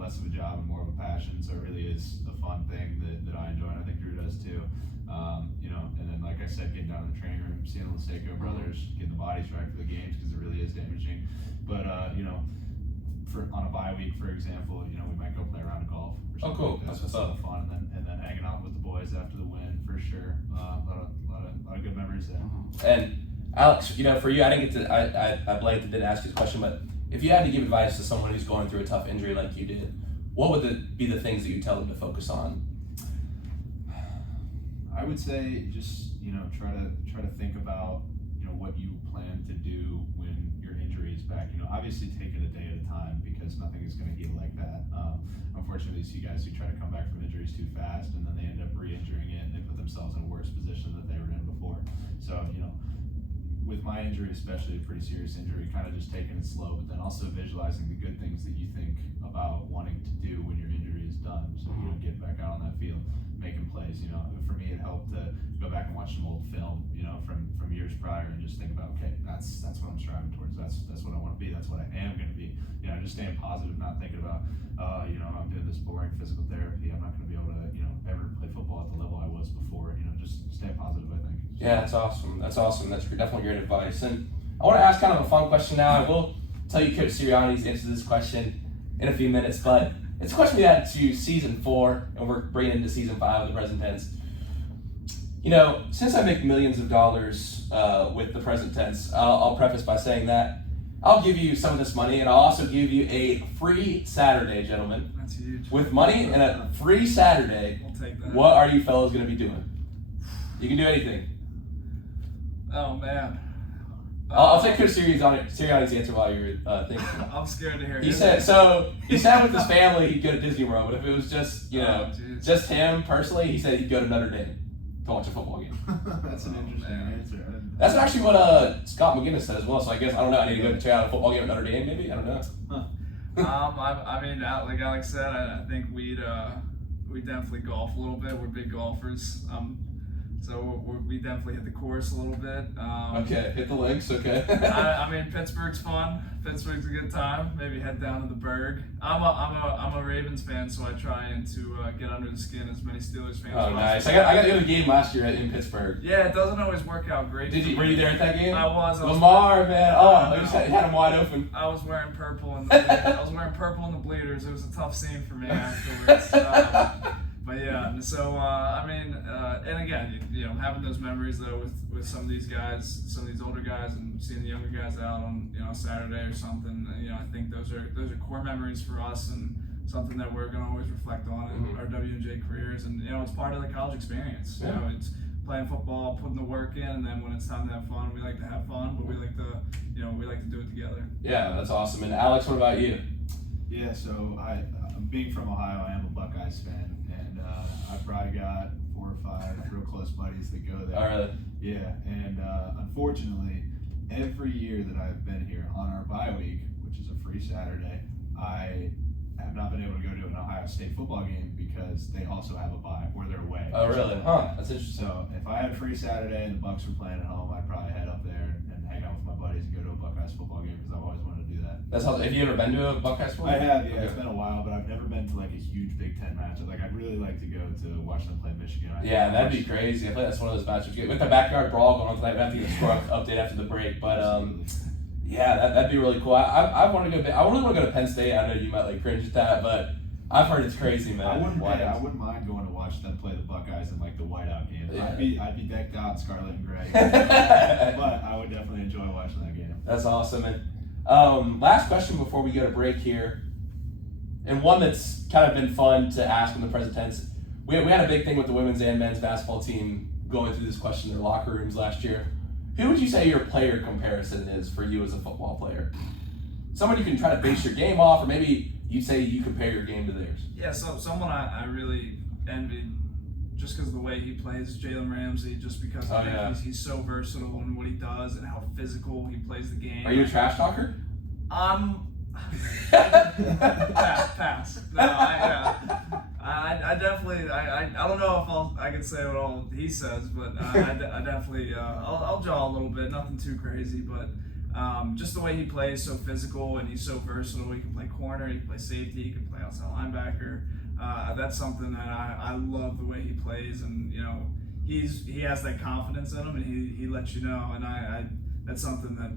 less of a job and more of a passion. So it really is a fun thing that I enjoy, and I think Drew does too. And then like I said, getting down in the training room, seeing the Liseco brothers, getting the bodies right for the games because it really is damaging. But on a bye week, for example, we might go play a round of golf. Or something. Oh, cool. Like that. That's so fun, and then hanging out with the boys after the win for sure. A lot of good memories there. And Alex, for you, I didn't get to. I blanked and didn't ask you this question, but if you had to give advice to someone who's going through a tough injury like you did, what would be the things that you tell them to focus on? I would say just try to think about what you plan to do when your injury is back. Obviously take it a day at a time because nothing is going to heal like that. Unfortunately, you see guys who try to come back from injuries too fast and then they end up re-injuring it and they put themselves in a worse position than they were in before. So with my injury, especially a pretty serious injury, kind of just taking it slow, but then also visualizing the good things that you think about wanting to do when your injury is done, so you don't get back out on that field. making plays. For me, it helped to go back and watch some old film, from years prior, and just think about, okay, that's what I'm striving towards. That's what I want to be. That's what I am going to be. Just staying positive, not thinking about, I'm doing this boring physical therapy. I'm not going to be able to, ever play football at the level I was before. Just staying positive, I think. Yeah, that's awesome. That's definitely great advice. And I want to ask kind of a fun question now. I will tell you Coach Sirianni's answer to this question in a few minutes, but it's a question we had to season 4, and we're bringing into season 5 of the present tense. Since I make millions of dollars with the present tense, I'll preface by saying that I'll give you some of this money, and I'll also give you a free Saturday, gentlemen. That's huge. With money and a free Saturday, We'll take that. what are you fellas going to be doing? You can do anything. Oh, man. I'll take Coach Sirianni's answer while you're thinking. I'm scared to hear He it. said with his family he'd go to Disney World, but if it was just just him personally, he said he'd go to Notre Dame to watch a football game. That's an interesting answer. That's actually what Scott McGinnis said as well. So I guess I don't know. I need to go check out a football game at Notre Dame. Maybe I don't know. I mean, like Alex said, I think we definitely golf a little bit. We're big golfers. So we definitely hit the course a little bit. Okay, hit the links. Okay. I mean, Pittsburgh's fun. Pittsburgh's a good time. Maybe head down to the Berg. I'm a Ravens fan, so I try to get under the skin as many Steelers fans. Oh, nice. I got the other game last year in Pittsburgh. Yeah, it doesn't always work out great. Were you there at that game? I was. Lamar, man. Oh, you had him wide open. I was wearing purple in the bleeders. It was a tough scene for me afterwards. But yeah, so and again, having those memories though with some of these guys, some of these older guys, and seeing the younger guys out on Saturday or something, I think those are core memories for us and something that we're gonna always reflect on in our W&J careers, and it's part of the college experience. Yeah. It's playing football, putting the work in, and then when it's time to have fun, we like to have fun, but we like to do it together. Yeah, that's awesome. And Alex, what about you? Yeah, so being from Ohio, I am a Buckeyes fan. I've probably got 4 or 5 real close buddies that go there. Oh, really? Yeah, and unfortunately, every year that I've been here on our bye week, which is a free Saturday, I have not been able to go to an Ohio State football game because they also have a bye or they're away. Oh, really? Huh? That's interesting. So if I had a free Saturday and the Bucks were playing at home, I'd probably head up there and hang out with my buddies and go to a Buckeyes football game because I've always wanted to do that. That's awesome. Have you ever been to a Buckeyes football game? I have, yeah. Okay. It's been a while, but I've never been to like a huge Big Ten matchup. Like I'd really like to go to watch them play Michigan. Yeah, that'd be crazy. I feel like that's one of those matchups. With the backyard brawl going on tonight, we have to get a score update after the break. But yeah, that'd be really cool. I want to go. I really want to go to Penn State. I know you might like cringe at that, but I've heard it's crazy, man. I wouldn't mind going to watch them play the Buckeyes in like the whiteout game. Yeah. I'd be decked out in scarlet and gray, but I would definitely enjoy watching that game. That's awesome. And last question before we go to break here, and one that's kind of been fun to ask in the present tense. We had a big thing with the women's and men's basketball team going through this question in their locker rooms last year. Who would you say your player comparison is for you as a football player? Someone you can try to base your game off, or maybe you'd say you compare your game to theirs. Yeah, so someone I really envied just because of the way he plays, Jalen Ramsey, just because he's so versatile in what he does and how physical he plays the game. Are you a trash talker? Pass. No, I definitely I don't know if I can say what all he says, but I definitely I'll jaw a little bit, nothing too crazy, but just the way he plays, so physical and he's so versatile. He can play corner, he can play safety, he can play outside linebacker. That's something that I love the way he plays, and he has that confidence in him, and he lets you know, and that's something that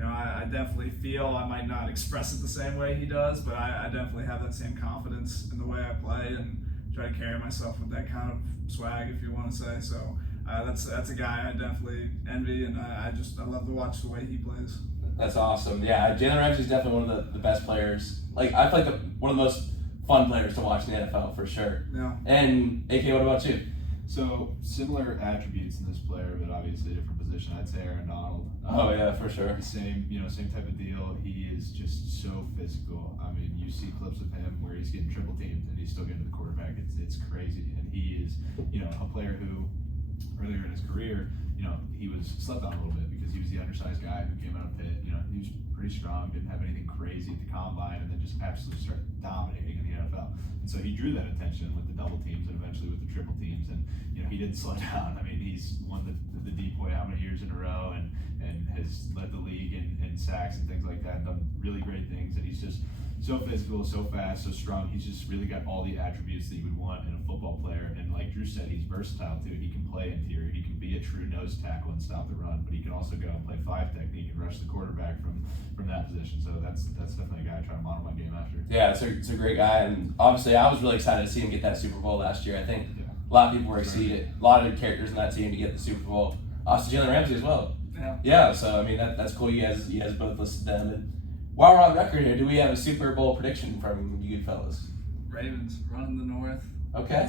I definitely feel. I might not express it the same way he does, but I definitely have that same confidence in the way I play and try to carry myself with that kind of swag, if you want to say. So that's a guy I definitely envy, and I love to watch the way he plays. That's awesome. Yeah, Jalen Ramsey is definitely one of the best players. Like I feel like one of the most fun players to watch in the NFL for sure. Yeah. And AK, what about you? So similar attributes in this player, but obviously a different position. I'd say Aaron Donald. Oh yeah, for sure. Same type of deal. He is just so physical. I mean, you see clips of him where he's getting triple teamed and he's still getting to the quarterback. It's crazy, and he is a player who earlier in his career, he was slept on a little bit because he was the undersized guy who came out of Pitt. He was pretty strong, didn't have anything crazy at the combine, and then just absolutely started dominating in the NFL. And And so he drew that attention with the double teams and eventually with the triple teams. And, he didn't slow down. I mean, he's won the decoy how many years in a row and has led the league in sacks and things like that and done really great things. And he's just so physical, so fast, so strong. He's just really got all the attributes that you would want in a football player. And like Drew said, he's versatile too. He can play interior. He can be a true nose tackle and stop the run, but he can also go and play 5 technique and rush the quarterback from that position. So that's definitely a guy I try to model my game after. Yeah, it's a great guy. And obviously, I was really excited to see him get that Super Bowl last year. I think a lot of people were excited. A lot of the characters in that team to get the Super Bowl. Also, Jalen Ramsey as well. Yeah. So I mean, that's cool. You guys both listed them. And while we're on record here, do we have a Super Bowl prediction from you fellas? Ravens running the North. Okay.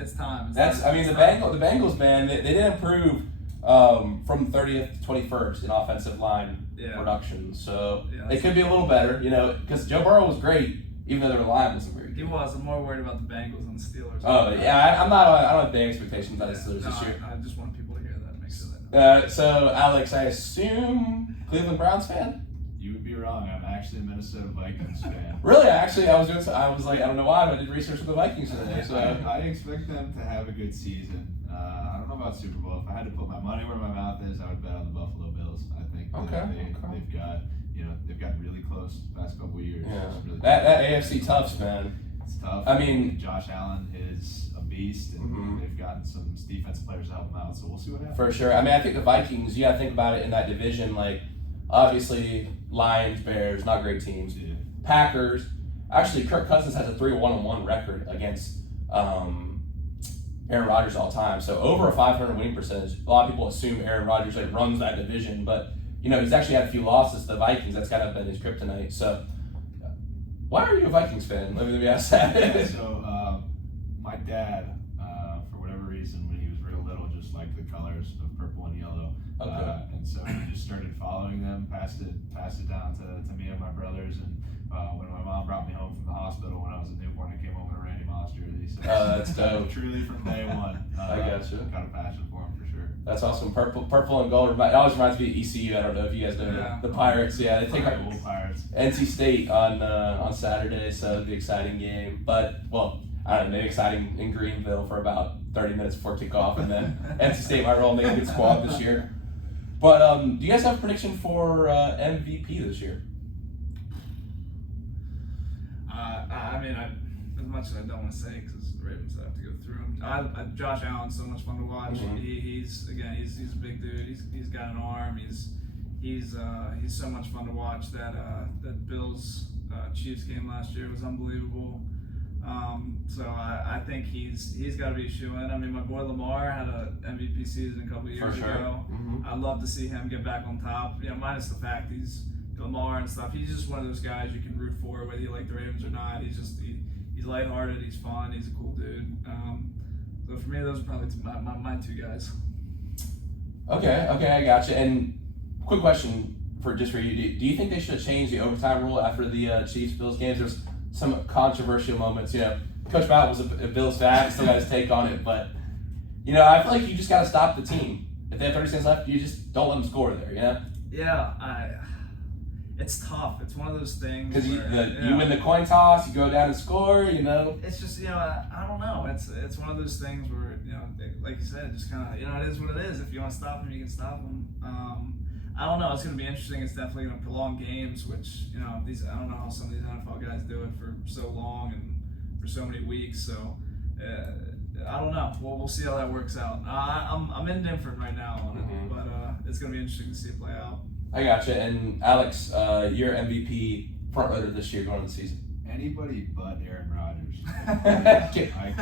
It's time. The Bengals, man, they did improve from 30th to 21st in offensive line production. So they could be a little better, because Joe Burrow was great, even though their line wasn't very good. He was. I'm more worried about the Bengals than the Steelers. Oh yeah, I don't have big expectations about the Steelers this year. I just want people to hear that. Make sure they know. So Alex, I assume Cleveland Browns fan. You would be wrong. I'm actually a Minnesota Vikings fan. Really? I was like, I don't know why, but I did research with the Vikings today. So I expect them to have a good season. I don't know about Super Bowl. If I had to put my money where my mouth is, I would bet on the Buffalo Bills. I think they've got really close the past couple of years. Yeah. Really that AFC toughs, man. It's tough. I mean, Josh Allen is a beast, and they've gotten some defensive players to help him out. So we'll see what happens. For sure. I mean, I think the Vikings. You got to think about it in that division. Like, obviously, Lions, Bears, not great teams. Yeah. Packers. Actually, Kirk Cousins has a 3-1-1 record against Aaron Rodgers all time. So over a 500 winning percentage. A lot of people assume Aaron Rodgers runs that division, but he's actually had a few losses to the Vikings. That's kind of been his kryptonite. So why are you a Vikings fan? Let me ask that. So my dad, for whatever reason, when he was real little, just liked the colors of purple and yellow. Okay. And so he just started following them, passed it down to me and my brothers. And when my mom brought me home from the hospital when I was a newborn, I came home in a Randy Moss jersey. So that's dope. Truly from day one. I gotcha. Got a passion for him for sure. That's awesome. Purple and gold. It always reminds me of ECU. I don't know if you guys know the Pirates. Yeah, they take Old Pirates. NC State on Saturday, so it'll be an exciting game. But I don't know, maybe exciting in Greenville for about 30 minutes before kickoff, and then NC State might roll in a good squad this year. But do you guys have a prediction for MVP this year? I mean, as much as I don't want to say, because the Ravens have to go through him. Josh Allen's so much fun to watch. Mm-hmm. He's a big dude. He's got an arm. He's so much fun to watch. That Bills Chiefs game last year was unbelievable. So I think he's got to be a shoo-in. I mean, my boy Lamar had an MVP season a couple of years ago. Mm-hmm. I'd love to see him get back on top. Minus the fact he's Lamar and stuff. He's just one of those guys you can root for, whether you like the Ravens or not. He's lighthearted. He's fun. He's a cool dude. So for me, those are probably my two guys. Okay, I gotcha. And quick question for you: do you think they should have changed the overtime rule after the Chiefs-Bills games? There's some controversial moments. Coach Mount was a Bills fan, still got his take on it, but I feel like you just got to stop the team. If they have 30 seconds left, you just don't let them score there. Yeah, it's tough. It's one of those things because you win the coin toss, you go down and score. It's just I don't know. It's one of those things where like you said, just kind of it is what it is. If you want to stop them, you can stop them. I don't know. It's going to be interesting. It's definitely going to prolong games, which I don't know how some of these NFL guys do it for so long and for so many weeks. So I don't know. We'll see how that works out. I'm indifferent right now on it, but it's going to be interesting to see it play out. I gotcha. And Alex, your MVP front runner this year going into the season. Anybody but Aaron Rodgers.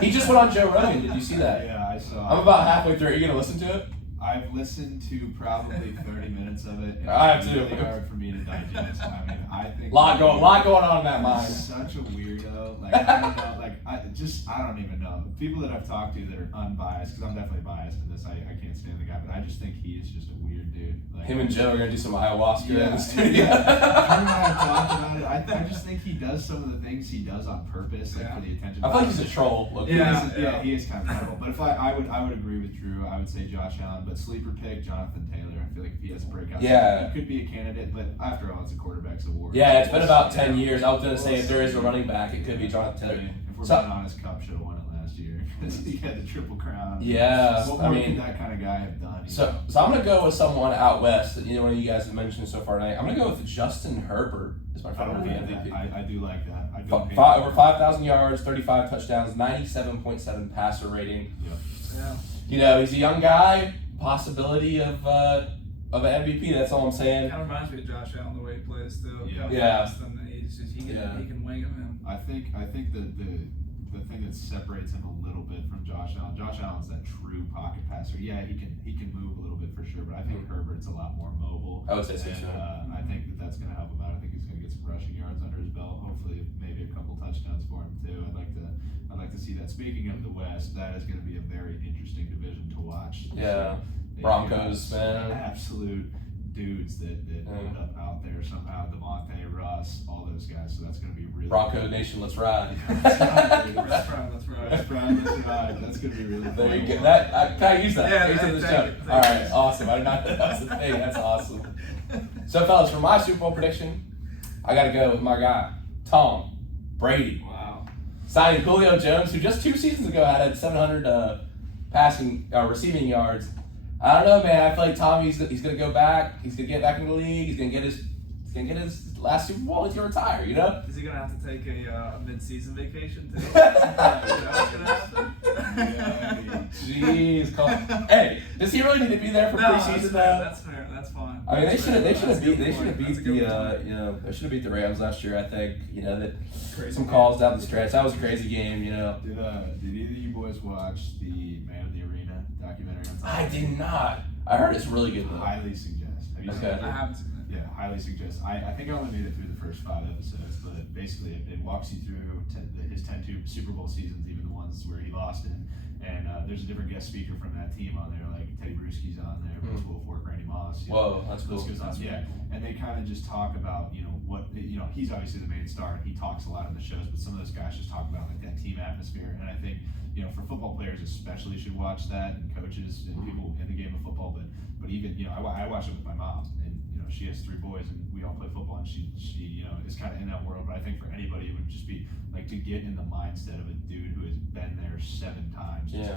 He just went on Joe Rogan. Did you see that? Yeah, I saw. I'm about halfway through. Are you going to listen to it? I've listened to probably 30 minutes of it. And I have it's too. really hard for me to digest. I mean, I think lot going on in that mind. He's such a weirdo. Like I don't know. Like I don't even know. People that I've talked to that are unbiased, because I'm definitely biased in this. I can't stand the guy, but I just think he is just a weird dude. Like, him and Joe are gonna do some ayahuasca in the studio. Drew and I have talked about it. I just think he does some of the things he does on purpose, like for the attention. I feel like he's a troll. He is kind of trouble. But if I would agree with Drew. I would say Josh Allen, but sleeper pick Jonathan Taylor. I feel like if he has a breakout, he could be a candidate. But after all, it's a quarterback's award. Yeah, it's been about 10 years. I was gonna say if there is a running back, it could be Jonathan Taylor. If we're being honest, Cup should have won it last year. He had the Triple Crown. Yeah, What more could that kind of guy have done? So I'm going to go with someone out west that one of you guys have mentioned so far tonight. I'm going to go with Justin Herbert as my final MVP. I do like that. Over 5,000 yards, 35 touchdowns, 97.7 passer rating. Yeah. He's a young guy, possibility of an MVP. That's all I'm saying. Kind of reminds me of Josh Allen the way he plays too. Yeah. He can wing him. I think the thing that separates him a little bit from Josh Allen. Josh Allen's that true pocket passer. Yeah, he can move a little bit for sure, but I think Herbert's a lot more mobile. I would say so. I think that's going to help him out. I think he's going to get some rushing yards under his belt. Hopefully, maybe a couple touchdowns for him too. I'd like to see that. Speaking of the West, that is going to be a very interesting division to watch. Yeah, Broncos, man. Absolute dudes that ended up out there somehow. Devontae, Russ, all those guys. So that's going to be really Bronco good. Nation, let's ride. Let's ride. That's going to be really fun. There you go. Can I use that? Yeah, Use the show. All right, awesome. I did not know that was the thing. That's awesome. So, fellas, for my Super Bowl prediction, I got to go with my guy, Tom Brady. Wow. Signing Julio Jones, who just 2 seasons ago had 700 receiving yards. I don't know, man. I feel like Tommy's going to go back. He's going to get back in the league. He's going to get his last Super Bowl. He's going to retire, Is he going to have to take a mid-season vacation, too? Is Yeah, that what's going to happen? Jeez, hey, does he really need to be there for preseason now? That's fair. That's fine. I mean, they should have beat the they should have beat the Rams last year. I think that Crazy some game. calls down the stretch. That was a crazy game. Did either of you boys watch the Man of the Arena documentary on I did not. I heard it's really good though. Highly suggest. Have you seen Okay. it? I haven't seen it. Yeah, highly suggest. I think I only made it through the first 5 episodes, but basically it walks you through his 10 Super Bowl seasons, even the ones where he lost in. And there's a different guest speaker from that team on there, like Teddy Bruschi's on there, Bruce Wilfork, Randy Moss. Whoa, that's cool. Goes on. Yeah, and they kind of just talk about what he's obviously the main star and he talks a lot in the shows, but some of those guys just talk about like that team atmosphere. And I think for football players especially should watch that, and coaches and people in the game of football. But even I watch it with my mom, and she has 3 boys and we all play football, and she is kind of in that world. But I think for anybody it would just be like to get in the mindset of a dude who has been there 7 times, just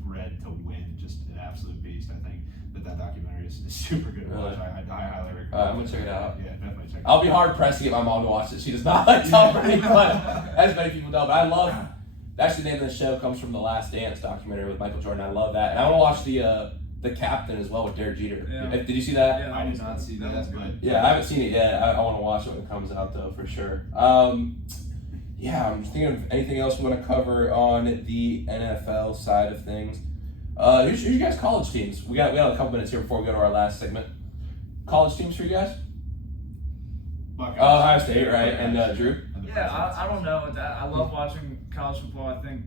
bred to win, just an absolute beast. I think that documentary is super good to watch. I highly recommend it. I'm gonna check it out. Yeah, definitely check it out. I'll be hard pressed to get my mom to watch it. She does not like Tom Brady, but as many people know. But I love. Actually, the name of the show comes from the Last Dance documentary with Michael Jordan. I love that, and I want to watch the Captain as well with Derek Jeter. Yeah. Did you see that? Yeah, I did not see that, but Yeah, I haven't seen it yet. I want to watch it when it comes out though, for sure. Yeah, I'm just thinking of anything else we want to cover on the NFL side of things. Who's your guys' college teams? We got a couple minutes here before we go to our last segment. College teams for you guys? Buckeyes. Ohio State, right? And Drew? Yeah, I don't know. I love watching college football. I think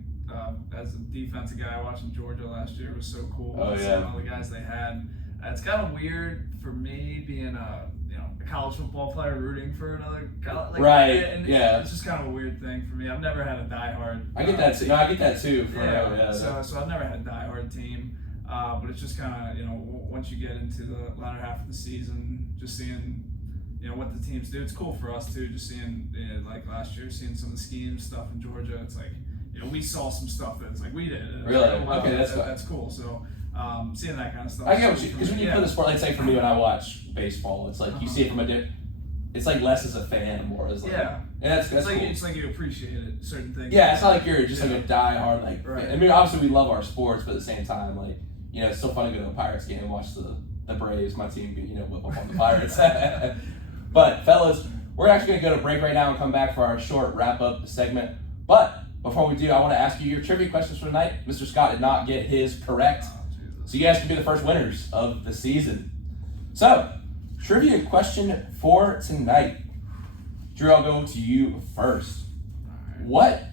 as a defensive guy, watching Georgia last year was so cool. Oh, Seeing yeah. all the guys they had. It's kind of weird for me being a college football player rooting for another college. Right, And yeah. It's just kind of a weird thing for me. I've never had a diehard. I get that too. No, I get that too. So I've never had a diehard team. But it's just kind of, once you get into the latter half of the season, just seeing, what the teams do. It's cool for us too, just seeing, like last year, seeing some of the scheme stuff in Georgia. It's like, we saw some stuff that's like we did. And Really? Like, oh, wow, Okay, that's cool. So seeing that kind of stuff. I get what you, because when you play the sport, like say for me when I watch baseball, it's like you see it from it's like less as a fan, more as like, Yeah. And that's It's like cool. it's like you appreciate it, certain things. Yeah, it's not like you're just like a die-hard, like, Right. I mean, obviously we love our sports, but at the same time, like, it's still fun to go to a Pirates game and watch the Braves, my team, whip up on the Pirates. But, fellas, we're actually going to go to break right now and come back for our short wrap-up segment. But before we do, I want to ask you your trivia questions for tonight. Mr. Scott did not get his correct, so you guys can be the first winners of the season. So, trivia question for tonight. Drew, I'll go to you first. What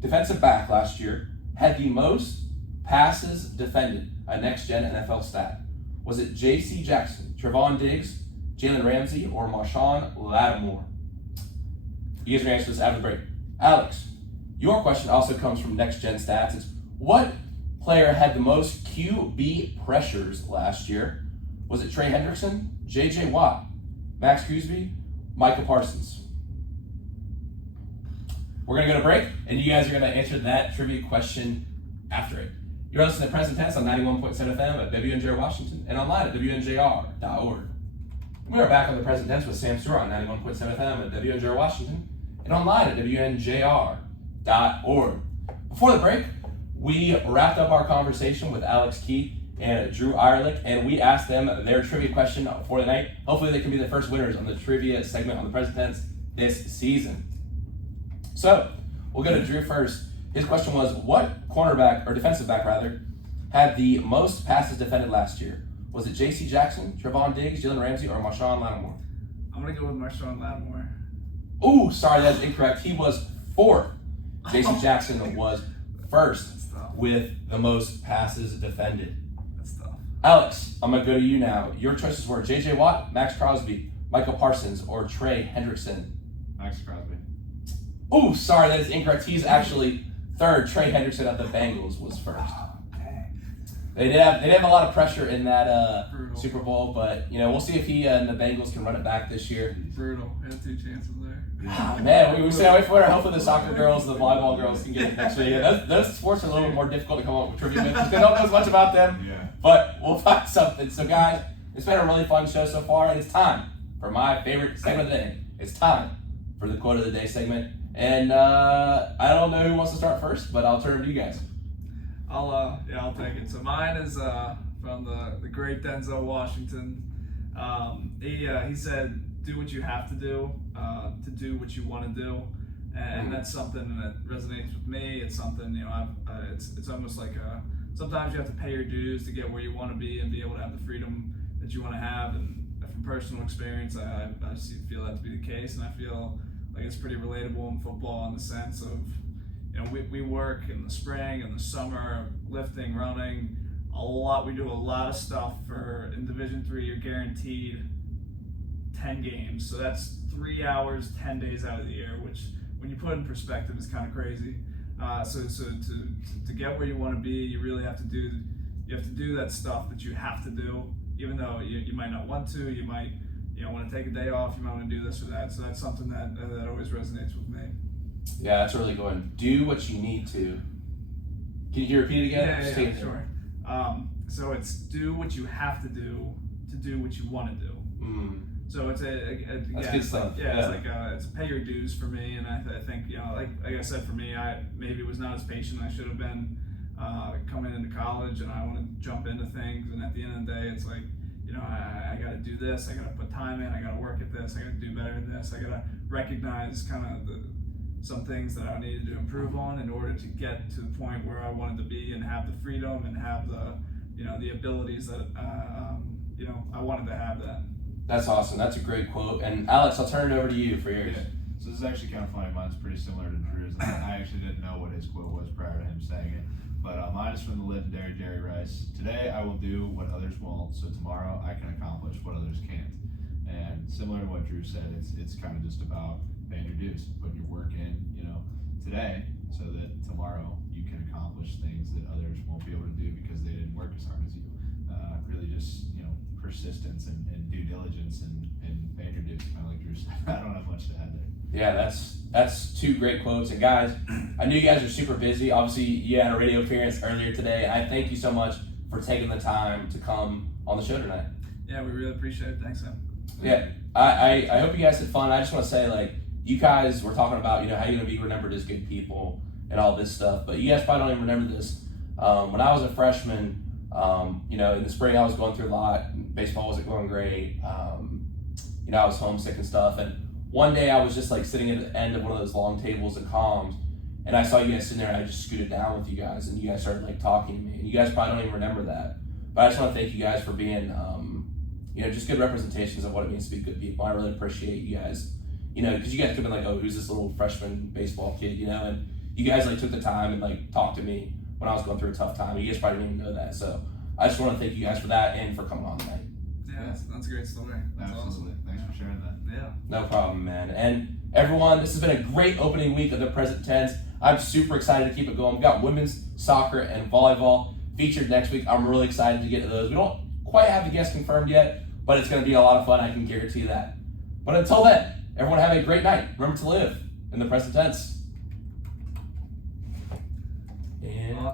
defensive back last year had the most passes defended, a next-gen NFL stat? Was it J.C. Jackson, Trevon Diggs, Jalen Ramsey, or Marshawn Lattimore? You guys are going to answer this after the break. Alex, your question also comes from next-gen stats. It's what player had the most QB pressures last year? Was it Trey Hendrickson, J.J. Watt, Max Crosby, Micah Parsons? We're going to go to break, and you guys are going to answer that trivia question after it. You're listening to Present Tense on 91.7 FM at WNJR Washington and online at WNJR.org. We are back on the Present Tense with Sam Stewart on 91.7 FM at WNJR Washington and online at WNJR.org. Before the break, we wrapped up our conversation with Alex Key and Drew Ehrlich, and we asked them their trivia question for the night. Hopefully they can be the first winners on the trivia segment on the Present Tense this season. So, we'll go to Drew first. His question was, what cornerback, or defensive back rather, had the most passes defended last year? Was it J.C. Jackson, Trevon Diggs, Jalen Ramsey, or Marshawn Lattimore? I'm going to go with Marshawn Lattimore. Ooh, sorry, that's incorrect. He was fourth. J.C. Jackson was first with the most passes defended. That's tough. Alex, I'm going to go to you now. Your choices were J.J. Watt, Max Crosby, Michael Parsons, or Trey Hendrickson. Max Crosby. Ooh, sorry, that is incorrect. He's actually third. Trey Hendrickson at the Bengals was first. They did have a lot of pressure in that Super Bowl, but we'll see if he and the Bengals can run it back this year. Brutal. He had 2 chances there. Man, we stay away from it. Hopefully the soccer girls and the volleyball girls can get it next week. Those sports are a little bit more difficult to come up with trivia with. They don't know as much about them, but we'll find something. So guys, it's been a really fun show so far, and it's time for my favorite segment of the day. It's time for the quote of the day segment. And I don't know who wants to start first, but I'll turn it to you guys. I'll take it. So mine is from the great Denzel Washington. He said, "Do what you have to do what you want to do," and that's something that resonates with me. It's something it's almost like sometimes you have to pay your dues to get where you want to be and be able to have the freedom that you want to have. And from personal experience, I feel that to be the case, and I feel like it's pretty relatable in football in the sense of, we work in the spring and the summer, lifting, running, a lot. We do a lot of stuff in Division III. You're guaranteed 10 games, so that's 3 hours, 10 days out of the year, which, when you put in perspective, is kind of crazy. So to get where you want to be, you really have to do that stuff that you have to do, even though you might not want to. You might want to take a day off. You might want to do this or that. So that's something that always resonates with me. Yeah, that's really good one. Do what you need to. Can you repeat it again? Yeah, sure. So it's do what you have to do what you want to do. So it's that's good stuff. It's pay your dues for me, and I think like I said, for me, I maybe was not as patient as I should have been coming into college, and I want to jump into things, and at the end of the day, it's like, I got to do this, I got to put time in, I got to work at this, I got to do better at this, I got to recognize kind of some things that I needed to improve on in order to get to the point where I wanted to be and have the freedom and have the the abilities that I wanted to have that. That's awesome. That's a great quote. And Alex, I'll turn it over to you for yours. Yeah. So this is actually kind of funny. Mine's pretty similar to Drew's. I actually didn't know what his quote was prior to him saying it. But mine is from the legendary Jerry Rice. Today I will do what others won't, so tomorrow I can accomplish what others can't. And similar to what Drew said, it's kind of just about paying your dues, putting your work in, today, so that tomorrow you can accomplish things that others won't be able to do because they didn't work as hard as you. Really just, persistence and due diligence and paying your dues, kind of like Drew said. I don't have much to add there. Yeah, that's two great quotes. And guys, I know you guys are super busy. Obviously, you had a radio appearance earlier today, and I thank you so much for taking the time to come on the show tonight. Yeah, we really appreciate it. Thanks, Sam. Yeah, I hope you guys had fun. I just want to say, you guys were talking about, how you're going to be remembered as good people and all this stuff, but you guys probably don't even remember this. When I was a freshman, in the spring I was going through a lot. Baseball wasn't going great. I was homesick and stuff, and one day I was just sitting at the end of one of those long tables at comms, and I saw you guys sitting there, and I just scooted down with you guys, and you guys started talking to me, and you guys probably don't even remember that, but I just want to thank you guys for being just good representations of what it means to be good people. I really appreciate you guys, because you guys could have been oh, who's this little freshman baseball kid, and you guys took the time and talked to me when I was going through a tough time. You guys probably didn't even know that, so I just want to thank you guys for that and for coming on tonight. Yeah, that's a great story. That's Absolutely. Awesome. Thanks for sharing that. Yeah. No problem, man. And everyone, this has been a great opening week of the Present Tense. I'm super excited to keep it going. We've got women's soccer and volleyball featured next week. I'm really excited to get to those. We don't quite have the guests confirmed yet, but it's going to be a lot of fun. I can guarantee that. But until then, everyone have a great night. Remember to live in the present tense.